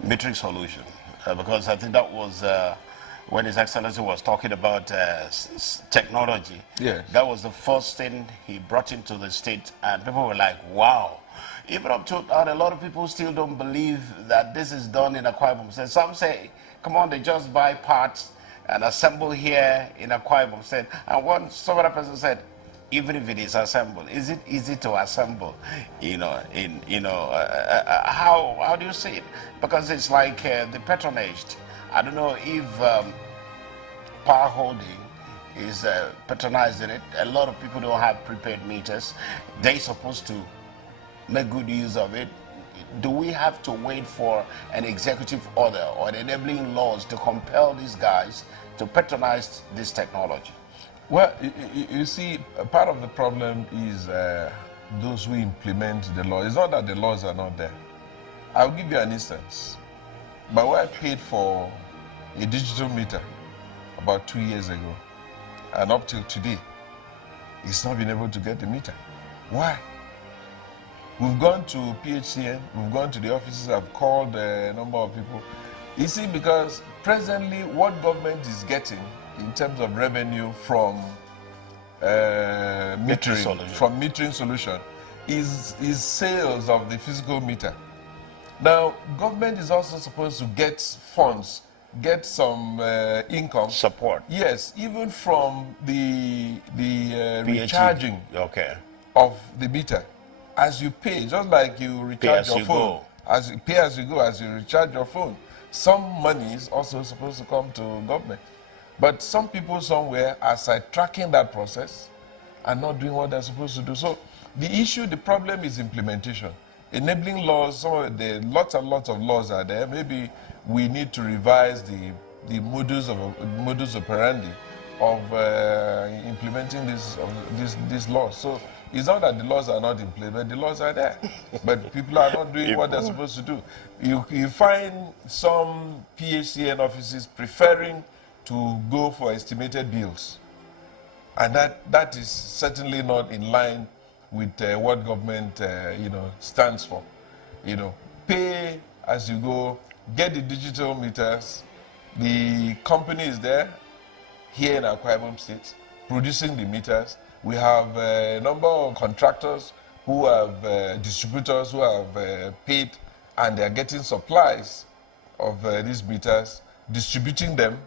metering solution? Because I think that was when His Excellency was talking about technology. Yes. That was the first thing he brought into the state, and people were like, wow. Even up to a lot of people still don't believe that this is done in Akwa Ibom. So some say, come on, they just buy parts and assemble here in Akwa Ibom. Said, and some other person said, even if it is assembled, is it easy to assemble? How do you see it? Because it's like the patronage. I don't know if Power Holding is patronizing it. A lot of people don't have prepaid meters. They're supposed to make good use of it. Do we have to wait for an executive order or an enabling laws to compel these guys to patronize this technology? Well, you see, part of the problem is those who implement the law. It's not that the laws are not there. I'll give you an instance. My wife paid for a digital meter about 2 years ago, and up till today, he's not been able to get the meter. Why? We've gone to PHCN, we've gone to the offices, I've called a number of people. You see, because presently what government is getting in terms of revenue from metering solution is sales of the physical meter. Now, government is also supposed to get funds, get some income. Support. Yes, even from the recharging of the meter. As you pay, just like you recharge your phone, as you pay as you go, as you recharge your phone, some money is also supposed to come to government. But some people somewhere are sidetracking that process and not doing what they're supposed to do. So the issue, the problem is implementation. Enabling laws, some of the lots and lots of laws are there. Maybe we need to revise the modus operandi of implementing these laws. So it's not that the laws are not implemented, the laws are there. But people are not doing what they're supposed to do. You find some PHCN offices preferring to go for estimated bills. And that is certainly not in line with what government stands for. Pay as you go, get the digital meters. The company is there here in Akwa Ibom State producing the meters. We have a number of contractors who have distributors who have paid, and they are getting supplies of these meters, distributing them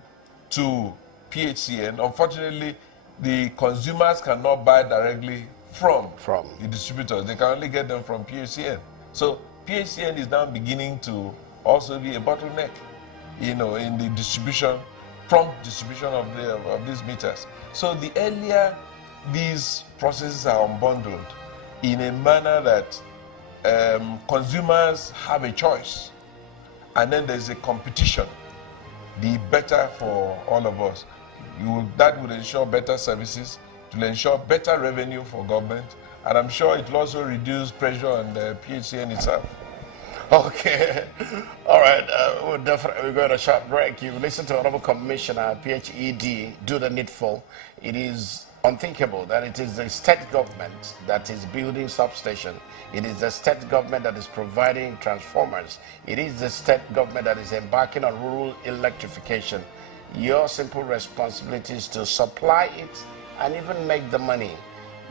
to PHCN. Unfortunately, the consumers cannot buy directly from the distributors. They can only get them from PHCN. So PHCN is now beginning to also be a bottleneck, in the distribution, prompt distribution of these meters. So the earlier these processes are unbundled in a manner that consumers have a choice, and then there's a competition, the better for all of us. That would ensure better services, it will ensure better revenue for government, and I'm sure it will also reduce pressure on the PHCN itself. Okay. All right. We're going to a short break. You listen to Honorable Commissioner, PHED, do the needful. It is unthinkable that it is the state government that is building substation. It is the state government that is providing transformers. It is the state government that is embarking on rural electrification. Your simple responsibility is to supply it and even make the money.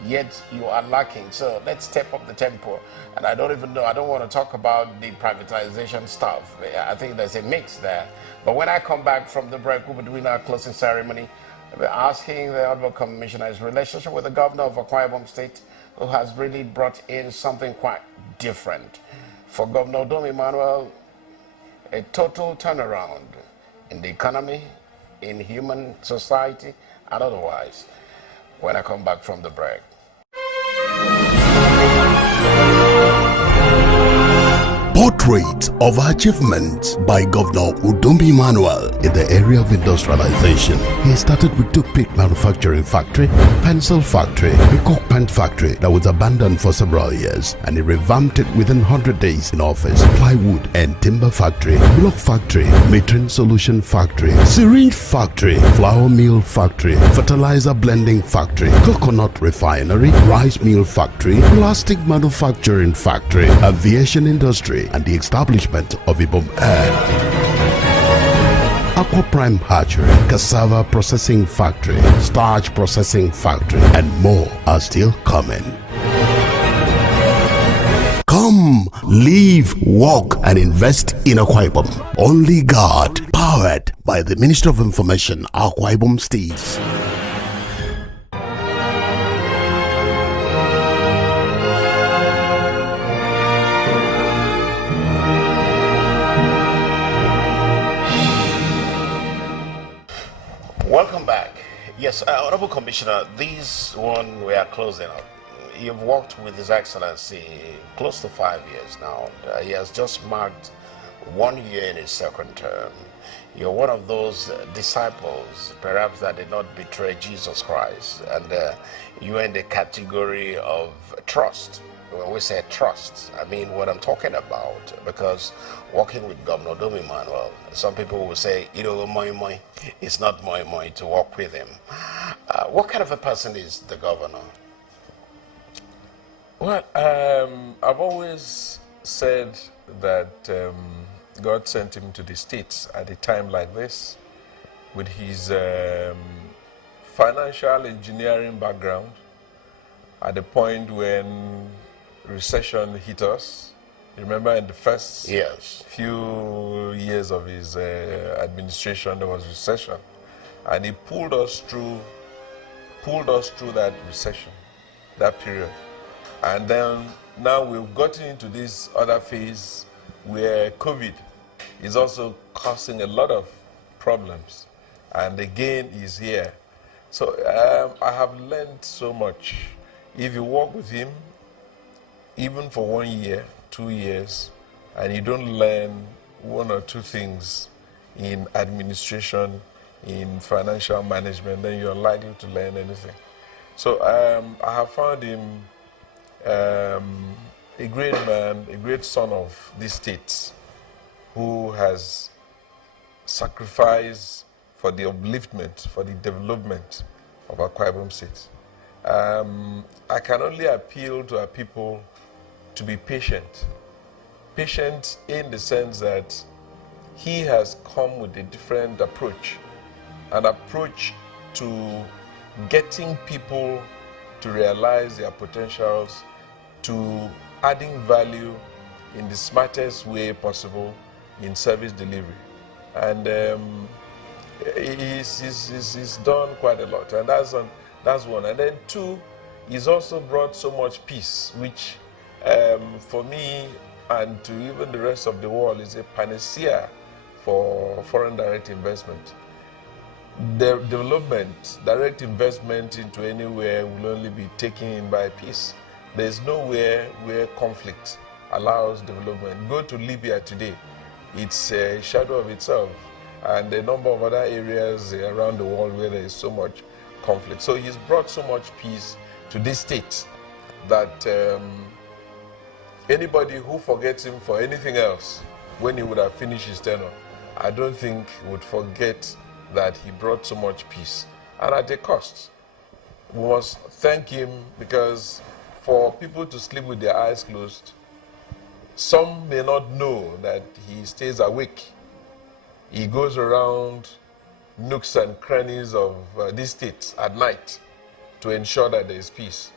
Yet you are lacking. So let's step up the tempo. And I don't even know, I don't want to talk about the privatization stuff. I think there's a mix there. But when I come back from the break, we'll be doing our closing ceremony. We're asking the Honorable Commissioner his relationship with the governor of Akwa Ibom State, who has really brought in something quite different. For Governor Udom Emmanuel, a total turnaround in the economy, in human society, and otherwise, when I come back from the break. Portrait of achievements by Governor Udom Emmanuel in the area of industrialization. He started with toothpick manufacturing factory, pencil factory, PEACOCK pen factory that was abandoned for several years, and he revamped it within 100 days in office. Plywood and timber factory, block factory, metering solution factory, syringe factory, flour mill factory, fertilizer blending factory, coconut refinery, rice mill factory, plastic manufacturing factory, aviation industry, and the establishment of Ibom Air. Aqua Prime Hatchery, cassava processing factory, starch processing factory, and more are still coming. Come, live, work, and invest in Akwa Ibom. Only God. Powered by the Ministry of Information, Akwa Ibom State. Welcome back. Yes, Honorable Commissioner, this one we are closing up. You've worked with His Excellency close to 5 years now. He has just marked 1 year in his second term. You're one of those disciples, perhaps, that did not betray Jesus Christ. And you are in the category of trust. When we say trust, I mean what I'm talking about, because working with Governor Udom Emmanuel, some people will say, it's not moi to work with him. What kind of a person is the governor? Well, I've always said that God sent him to the States at a time like this with his financial engineering background at the point when recession hit us. Remember, in the first few years of his administration, there was recession, and he pulled us through that recession, that period. And then now we've gotten into this other phase where COVID is also causing a lot of problems, and again is here. So I have learned so much. If you work with him, even for 1 year, 2 years, and you don't learn one or two things in administration, in financial management, then you're likely to learn anything. So I have found him a great man, a great son of these states, who has sacrificed for the upliftment, for the development of Akwa Ibom State. I can only appeal to our people to be patient. Patient in the sense that he has come with a different approach, an approach to getting people to realize their potentials, to adding value in the smartest way possible in service delivery. And he's done quite a lot, and that's one. And then two, he's also brought so much peace, which for me and to even the rest of the world is a panacea for foreign direct investment. The development, direct investment into anywhere will only be taken in by peace. There's nowhere where conflict allows development. Go to Libya today, it's a shadow of itself, and a number of other areas around the world where there is so much conflict. So he's brought so much peace to this state that anybody who forgets him for anything else when he would have finished his tenure, I don't think would forget that he brought so much peace, and at a cost. We must thank him, because for people to sleep with their eyes closed, some may not know that he stays awake. He goes around nooks and crannies of this state at night to ensure that there is peace.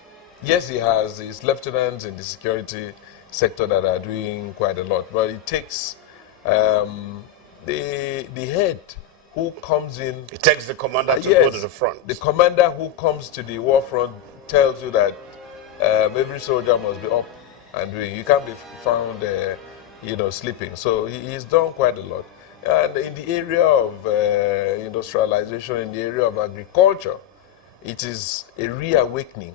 Yes, he has his lieutenants in the security sector that are doing quite a lot, but it takes the head who comes in. It takes the commander to go to the front. The commander who comes to the war front tells you that every soldier must be up and doing. You can't be found, sleeping. So he's done quite a lot. And in the area of industrialization, in the area of agriculture, it is a reawakening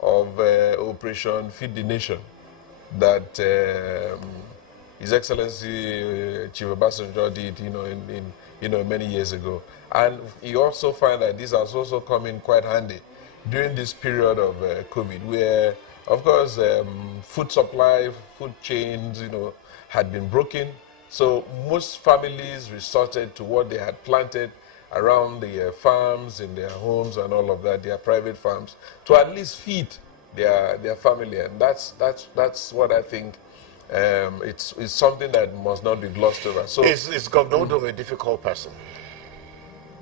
of Operation Feed the Nation that His Excellency Chief Obasanjo did, many years ago. And you also find that this has also come in quite handy during this period of COVID, where, of course, food supply, food chains, had been broken. So most families resorted to what they had planted around their farms, in their homes and all of that, their private farms, to at least feed their family. And that's what I think it's something that must not be glossed over. So is Governor Udom a difficult person?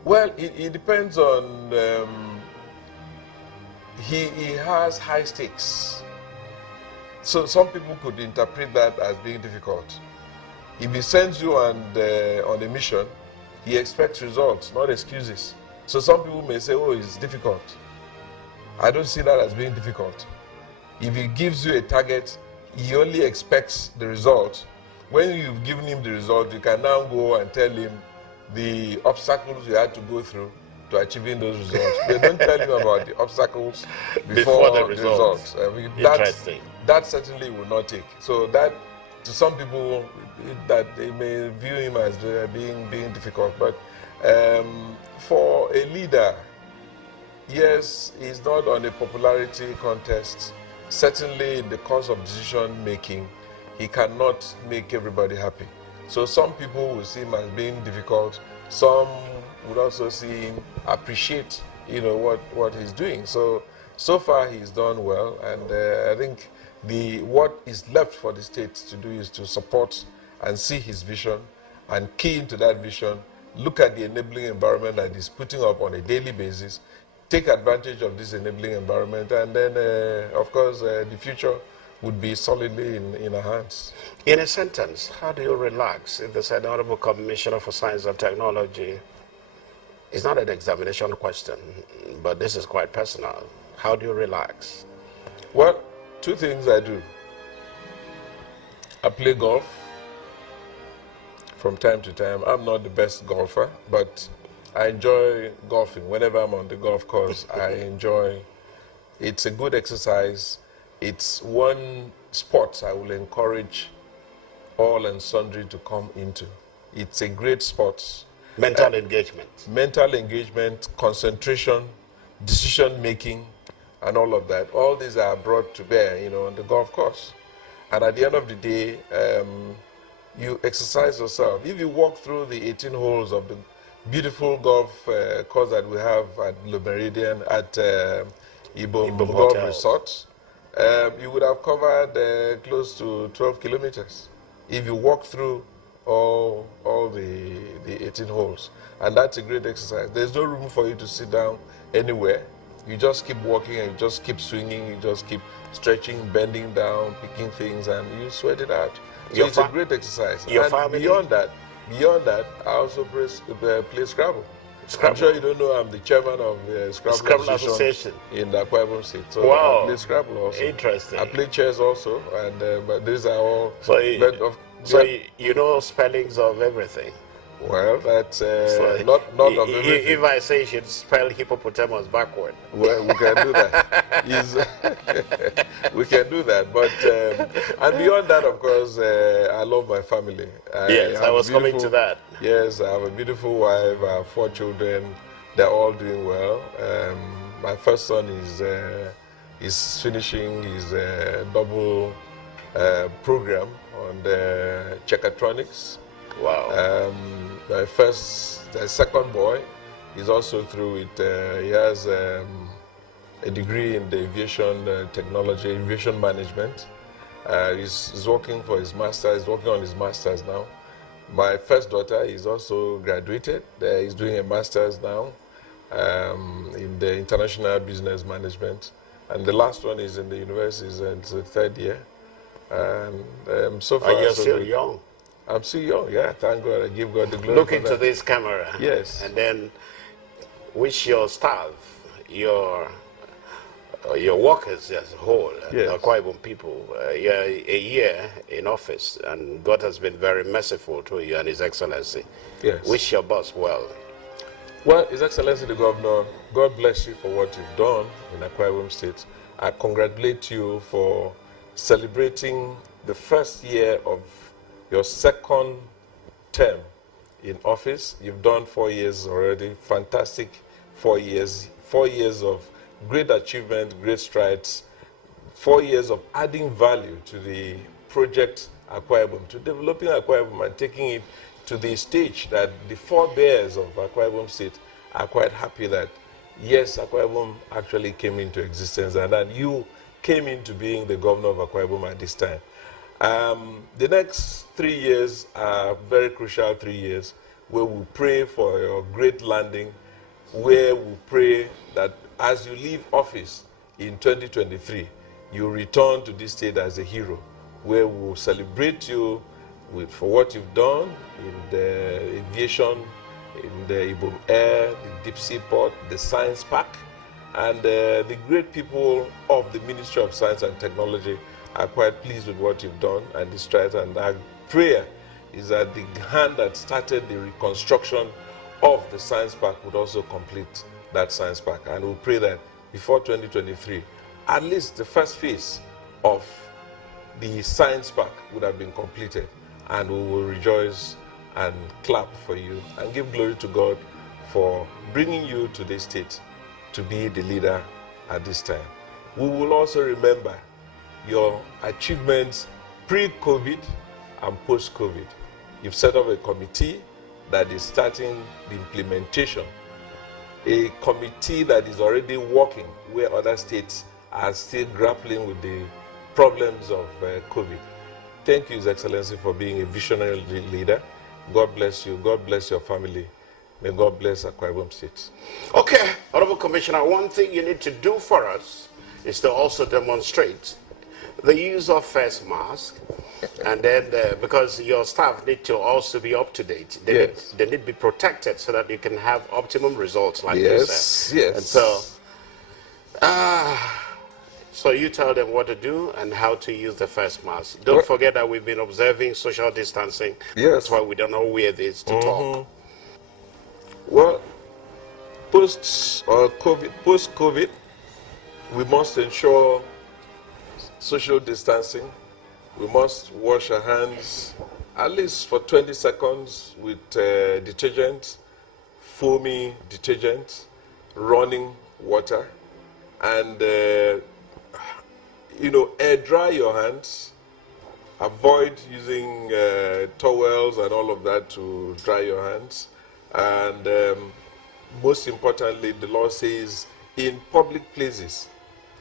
Well, it depends on, he has high stakes. So some people could interpret that as being difficult. If he sends you on a mission, he expects results, not excuses. So some people may say, oh, it's difficult. I don't see that as being difficult. If he gives you a target, he only expects the result. When you've given him the result, you can now go and tell him the obstacles you had to go through to achieving those results. They don't tell you about the obstacles before the results. Interesting. That certainly will not take. So that, to some people, that they may view him as being difficult. But for a leader, yes, he's not on a popularity contest. Certainly in the course of decision making, he cannot make everybody happy. So some people will see him as being difficult. Some would also see him appreciate, what he's doing. So far he's done well, and I think what is left for the state to do is to support and see his vision and key into that vision, look at the enabling environment that he's putting up on a daily basis, take advantage of this enabling environment, and then, of course, the future would be solidly in our hands. In a sentence, how do you relax if the Honorable Commissioner for Science and Technology? It's not an examination question, but this is quite personal. How do you relax? Well, two things I do. I play golf from time to time. I'm not the best golfer, but I enjoy golfing. Whenever I'm on the golf course, I enjoy. It's a good exercise. It's one sport I will encourage all and sundry to come into. It's a great sport. Mental engagement. Mental engagement, concentration, decision making, and all of that. All these are brought to bear, on the golf course. And at the end of the day, you exercise yourself. If you walk through the 18 holes of the beautiful golf course that we have at Le Meridian at Ibom Golf Resort, you would have covered close to 12 kilometers if you walk through all the 18 holes. And that's a great exercise. There's no room for you to sit down anywhere. You just keep walking and you just keep swinging, you just keep stretching, bending down, picking things, and you sweat it out. So it's a great exercise. And beyond that, I also play Scrabble. I'm sure you don't know I'm the chairman of the Scrabble Association in the Akwa Ibom State. So I play Scrabble also. Interesting. I play chess also, and but these are all. So you know spellings of everything. Well, that's not of everything. If I say you should spell hippopotamus backward. Well, we can do that. We can do that. But and beyond that, of course, I love my family. I was coming to that. Yes, I have a beautiful wife. I have 4 children. They're all doing well. My first son is finishing his double program on the Checatronics. Wow. My second boy is also through it. He has a degree in the aviation technology, aviation management. He's working for his master's. He's working on his master's now. My first daughter is also graduated. He's doing a master's now in the international business management. And the last one is in the university, it's the 3rd year. And so far, you're still young. I'm still young, yeah. Thank God. I give God the glory. Look into this camera. Yes. And then wish your staff, your workers as a whole, yes, Akwa Ibom people, a year in office, and God has been very merciful to you and His Excellency. Yes. Wish your boss well. Well, His Excellency the Governor, God bless you for what you've done in Akwa Ibom State. I congratulate you for celebrating the first year of your second term in office. You've done 4 years already. Fantastic 4 years. 4 years of great achievement, great strides. 4 years of adding value to the project Akwa Ibom, to developing Akwa Ibom and taking it to the stage that the forebears of Akwa Ibom State are quite happy that, yes, Akwa Ibom actually came into existence and that you came into being the governor of Akwa Ibom at this time. The next 3 years are very crucial 3 years where we pray for your great landing, where we pray that as you leave office in 2023, you return to this state as a hero, where we will celebrate you for what you've done in the aviation, in the Ibom Air, the deep sea port, the science park, and the great people of the Ministry of Science and Technology are quite pleased with what you've done and the strides. And our prayer is that the hand that started the reconstruction of the science park would also complete that science park. And we pray that before 2023, at least the first phase of the science park would have been completed, and we will rejoice and clap for you and give glory to God for bringing you to this state to be the leader at this time. We will also remember your achievements pre-COVID and post-COVID. You've set up a committee that is starting the implementation, a committee that is already working where other states are still grappling with the problems of COVID. Thank you, His Excellency, for being a visionary leader. God bless you. God bless your family. May God bless Akwa Ibom State. Okay, Honorable Commissioner, one thing you need to do for us is to also demonstrate the use of face mask, and then because your staff need to also be up to date, they need to be protected so that you can have optimum results like this. Yes. And so you tell them what to do and how to use the face mask. Don't forget that we've been observing social distancing. That's why we don't know where it is to talk. Well, post-COVID, we must ensure social distancing. We must wash our hands at least for 20 seconds with detergent, foamy detergent, running water, and air dry your hands. Avoid using towels and all of that to dry your hands. And most importantly, the law says in public places,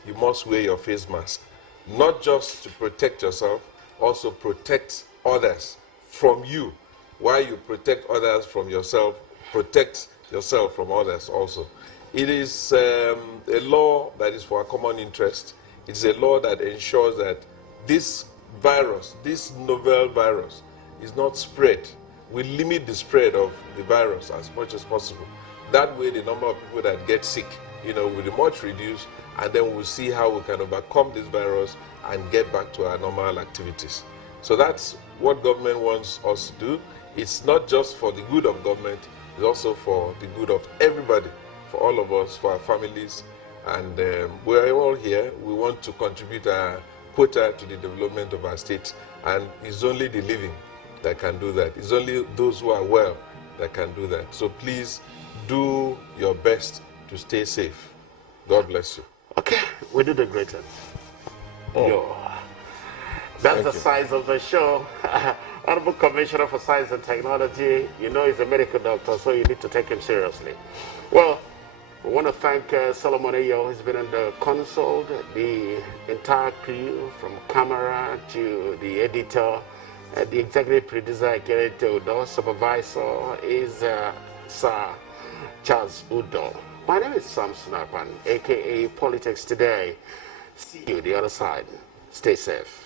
you must wear your face mask. Not just to protect yourself, also protect others from you. While you protect others from yourself, protect yourself from others also. It is a law that is for a common interest. It's a law that ensures that this virus, this novel virus, is not spread. We limit the spread of the virus as much as possible. That way, the number of people that get sick, will be much reduced, and then we'll see how we can overcome this virus and get back to our normal activities. So that's what government wants us to do. It's not just for the good of government, it's also for the good of everybody, for all of us, for our families, and we're all here. We want to contribute our quota to the development of our state, and it's only the living that can do that. It's only those who are well that can do that. So please do your best to stay safe. God bless you. Okay, we did a great job. That's the size of the show. Honorable Commissioner for Science and Technology, he's a medical doctor, so you need to take him seriously. Well, we want to thank Solomon Ayo, who's been on the console, the entire crew, from camera to the editor, the executive producer, Udom, supervisor is Sir Charles Udom. My name is Sam Snapan, aka Politics Today. See you the other side. Stay safe.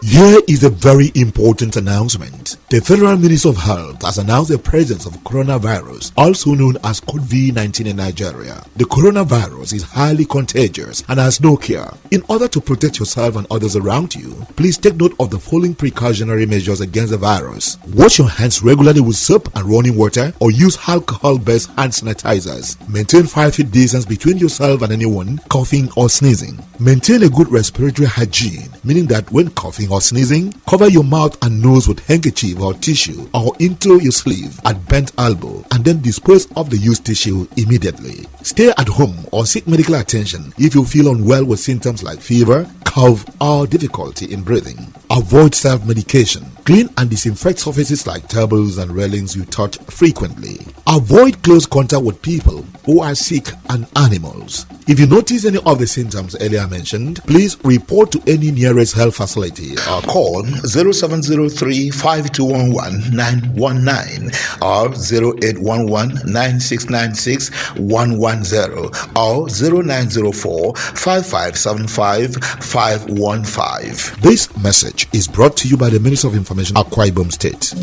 Here is a very important announcement. The Federal Ministry of Health has announced the presence of coronavirus, also known as COVID-19 in Nigeria. The coronavirus is highly contagious and has no cure. In order to protect yourself and others around you, please take note of the following precautionary measures against the virus. Wash your hands regularly with soap and running water, or use alcohol-based hand sanitizers. Maintain 5 feet distance between yourself and anyone coughing or sneezing. Maintain a good respiratory hygiene, meaning that when coughing coughing or sneezing, cover your mouth and nose with handkerchief or tissue or into your sleeve at bent elbow and then dispose of the used tissue immediately. Stay at home or seek medical attention if you feel unwell with symptoms like fever, cough, or difficulty in breathing. Avoid self-medication. Clean and disinfect surfaces like tables and railings you touch frequently. Avoid close contact with people who are sick and animals. If you notice any of the symptoms earlier mentioned, please report to any nearest health facility or call 0703-5211-919 or 0811-9696-110 or 0904-5575-515. This message is brought to you by the Minister of Information, Akwa Ibom State.